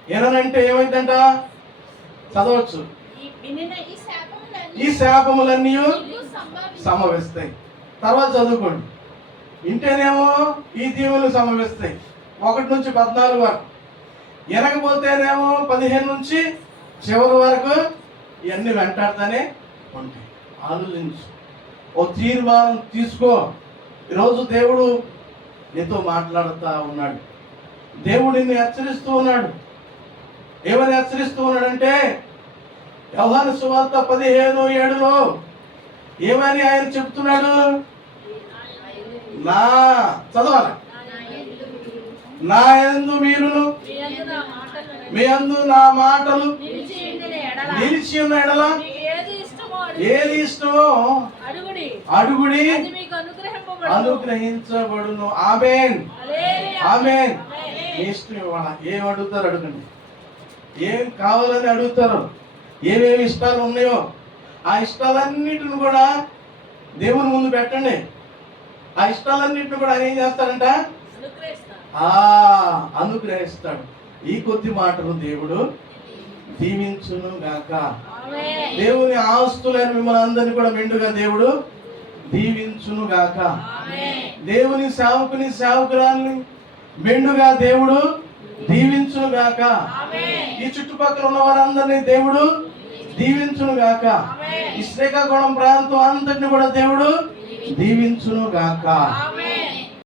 విననంటే ఏమైందంట? చదవచ్చు. ఈ శాపములన్నీ సంభవిస్తాయి. తర్వాత చదువుకోండి. ఇంటేనేమో ఈ దీవులు సంభవిస్తాయి 1 నుంచి 14 వరకు. వినకపోతేనేమో 15 నుంచి చివరి వరకు ఇవన్నీ వెంటాడుతూనే ఉంటాయి. ఆలోచించు, ఓ తీర్మానం తీసుకో. ఈరోజు దేవుడు నీతో మాట్లాడుతూ ఉన్నాడు. దేవుడు నిన్ను హెచ్చరిస్తూ ఉన్నాడు. ఏమని హెచ్చరిస్తూ ఉన్నాడంటే యోహాను సువార్త 15:7లో ఏమని ఆయన చెప్తున్నాడు? నా చదవాలి. నా యందు మీరును మీ యందు నా మాటలు నిలిచి ఉన్న ఎడల ఏది ఇష్టమో అడుగుడి అనుగ్రహించబడును. ఆమేన్ ఆమేన్. మీ ఇష్టం ఇవ్వాలా? ఏం అడుగుతారు అడగండి. ఏం కావాలని అడుగుతారు, ఏమేమి ఇష్టాలు ఉన్నాయో ఆ ఇష్టాలన్నిటిని కూడా దేవుని ముందు పెట్టండి. ఆ ఇష్టాలన్నిటిని కూడా ఆయన ఏం చేస్తాడంట? అనుగ్రహిస్తాడు. ఈ కొద్ది మాటలు దేవుడు దీవించును గాక. దేవుని ఆస్తులైన మిమ్మల్ని అందరినీ కూడా మెండుగా దేవుడు దీవించును గాక. దేవుని సేవకుని సేవకురాల్ని మెండుగా దేవుడు దీవించును గాక. ఈ చుట్టుపక్కల ఉన్న వారందరినీ దేవుడు దీవించును గాక. ఈ శ్రీకాకుళం ప్రాంతం అంతటిని కూడా దేవుడు దీవించును గాక.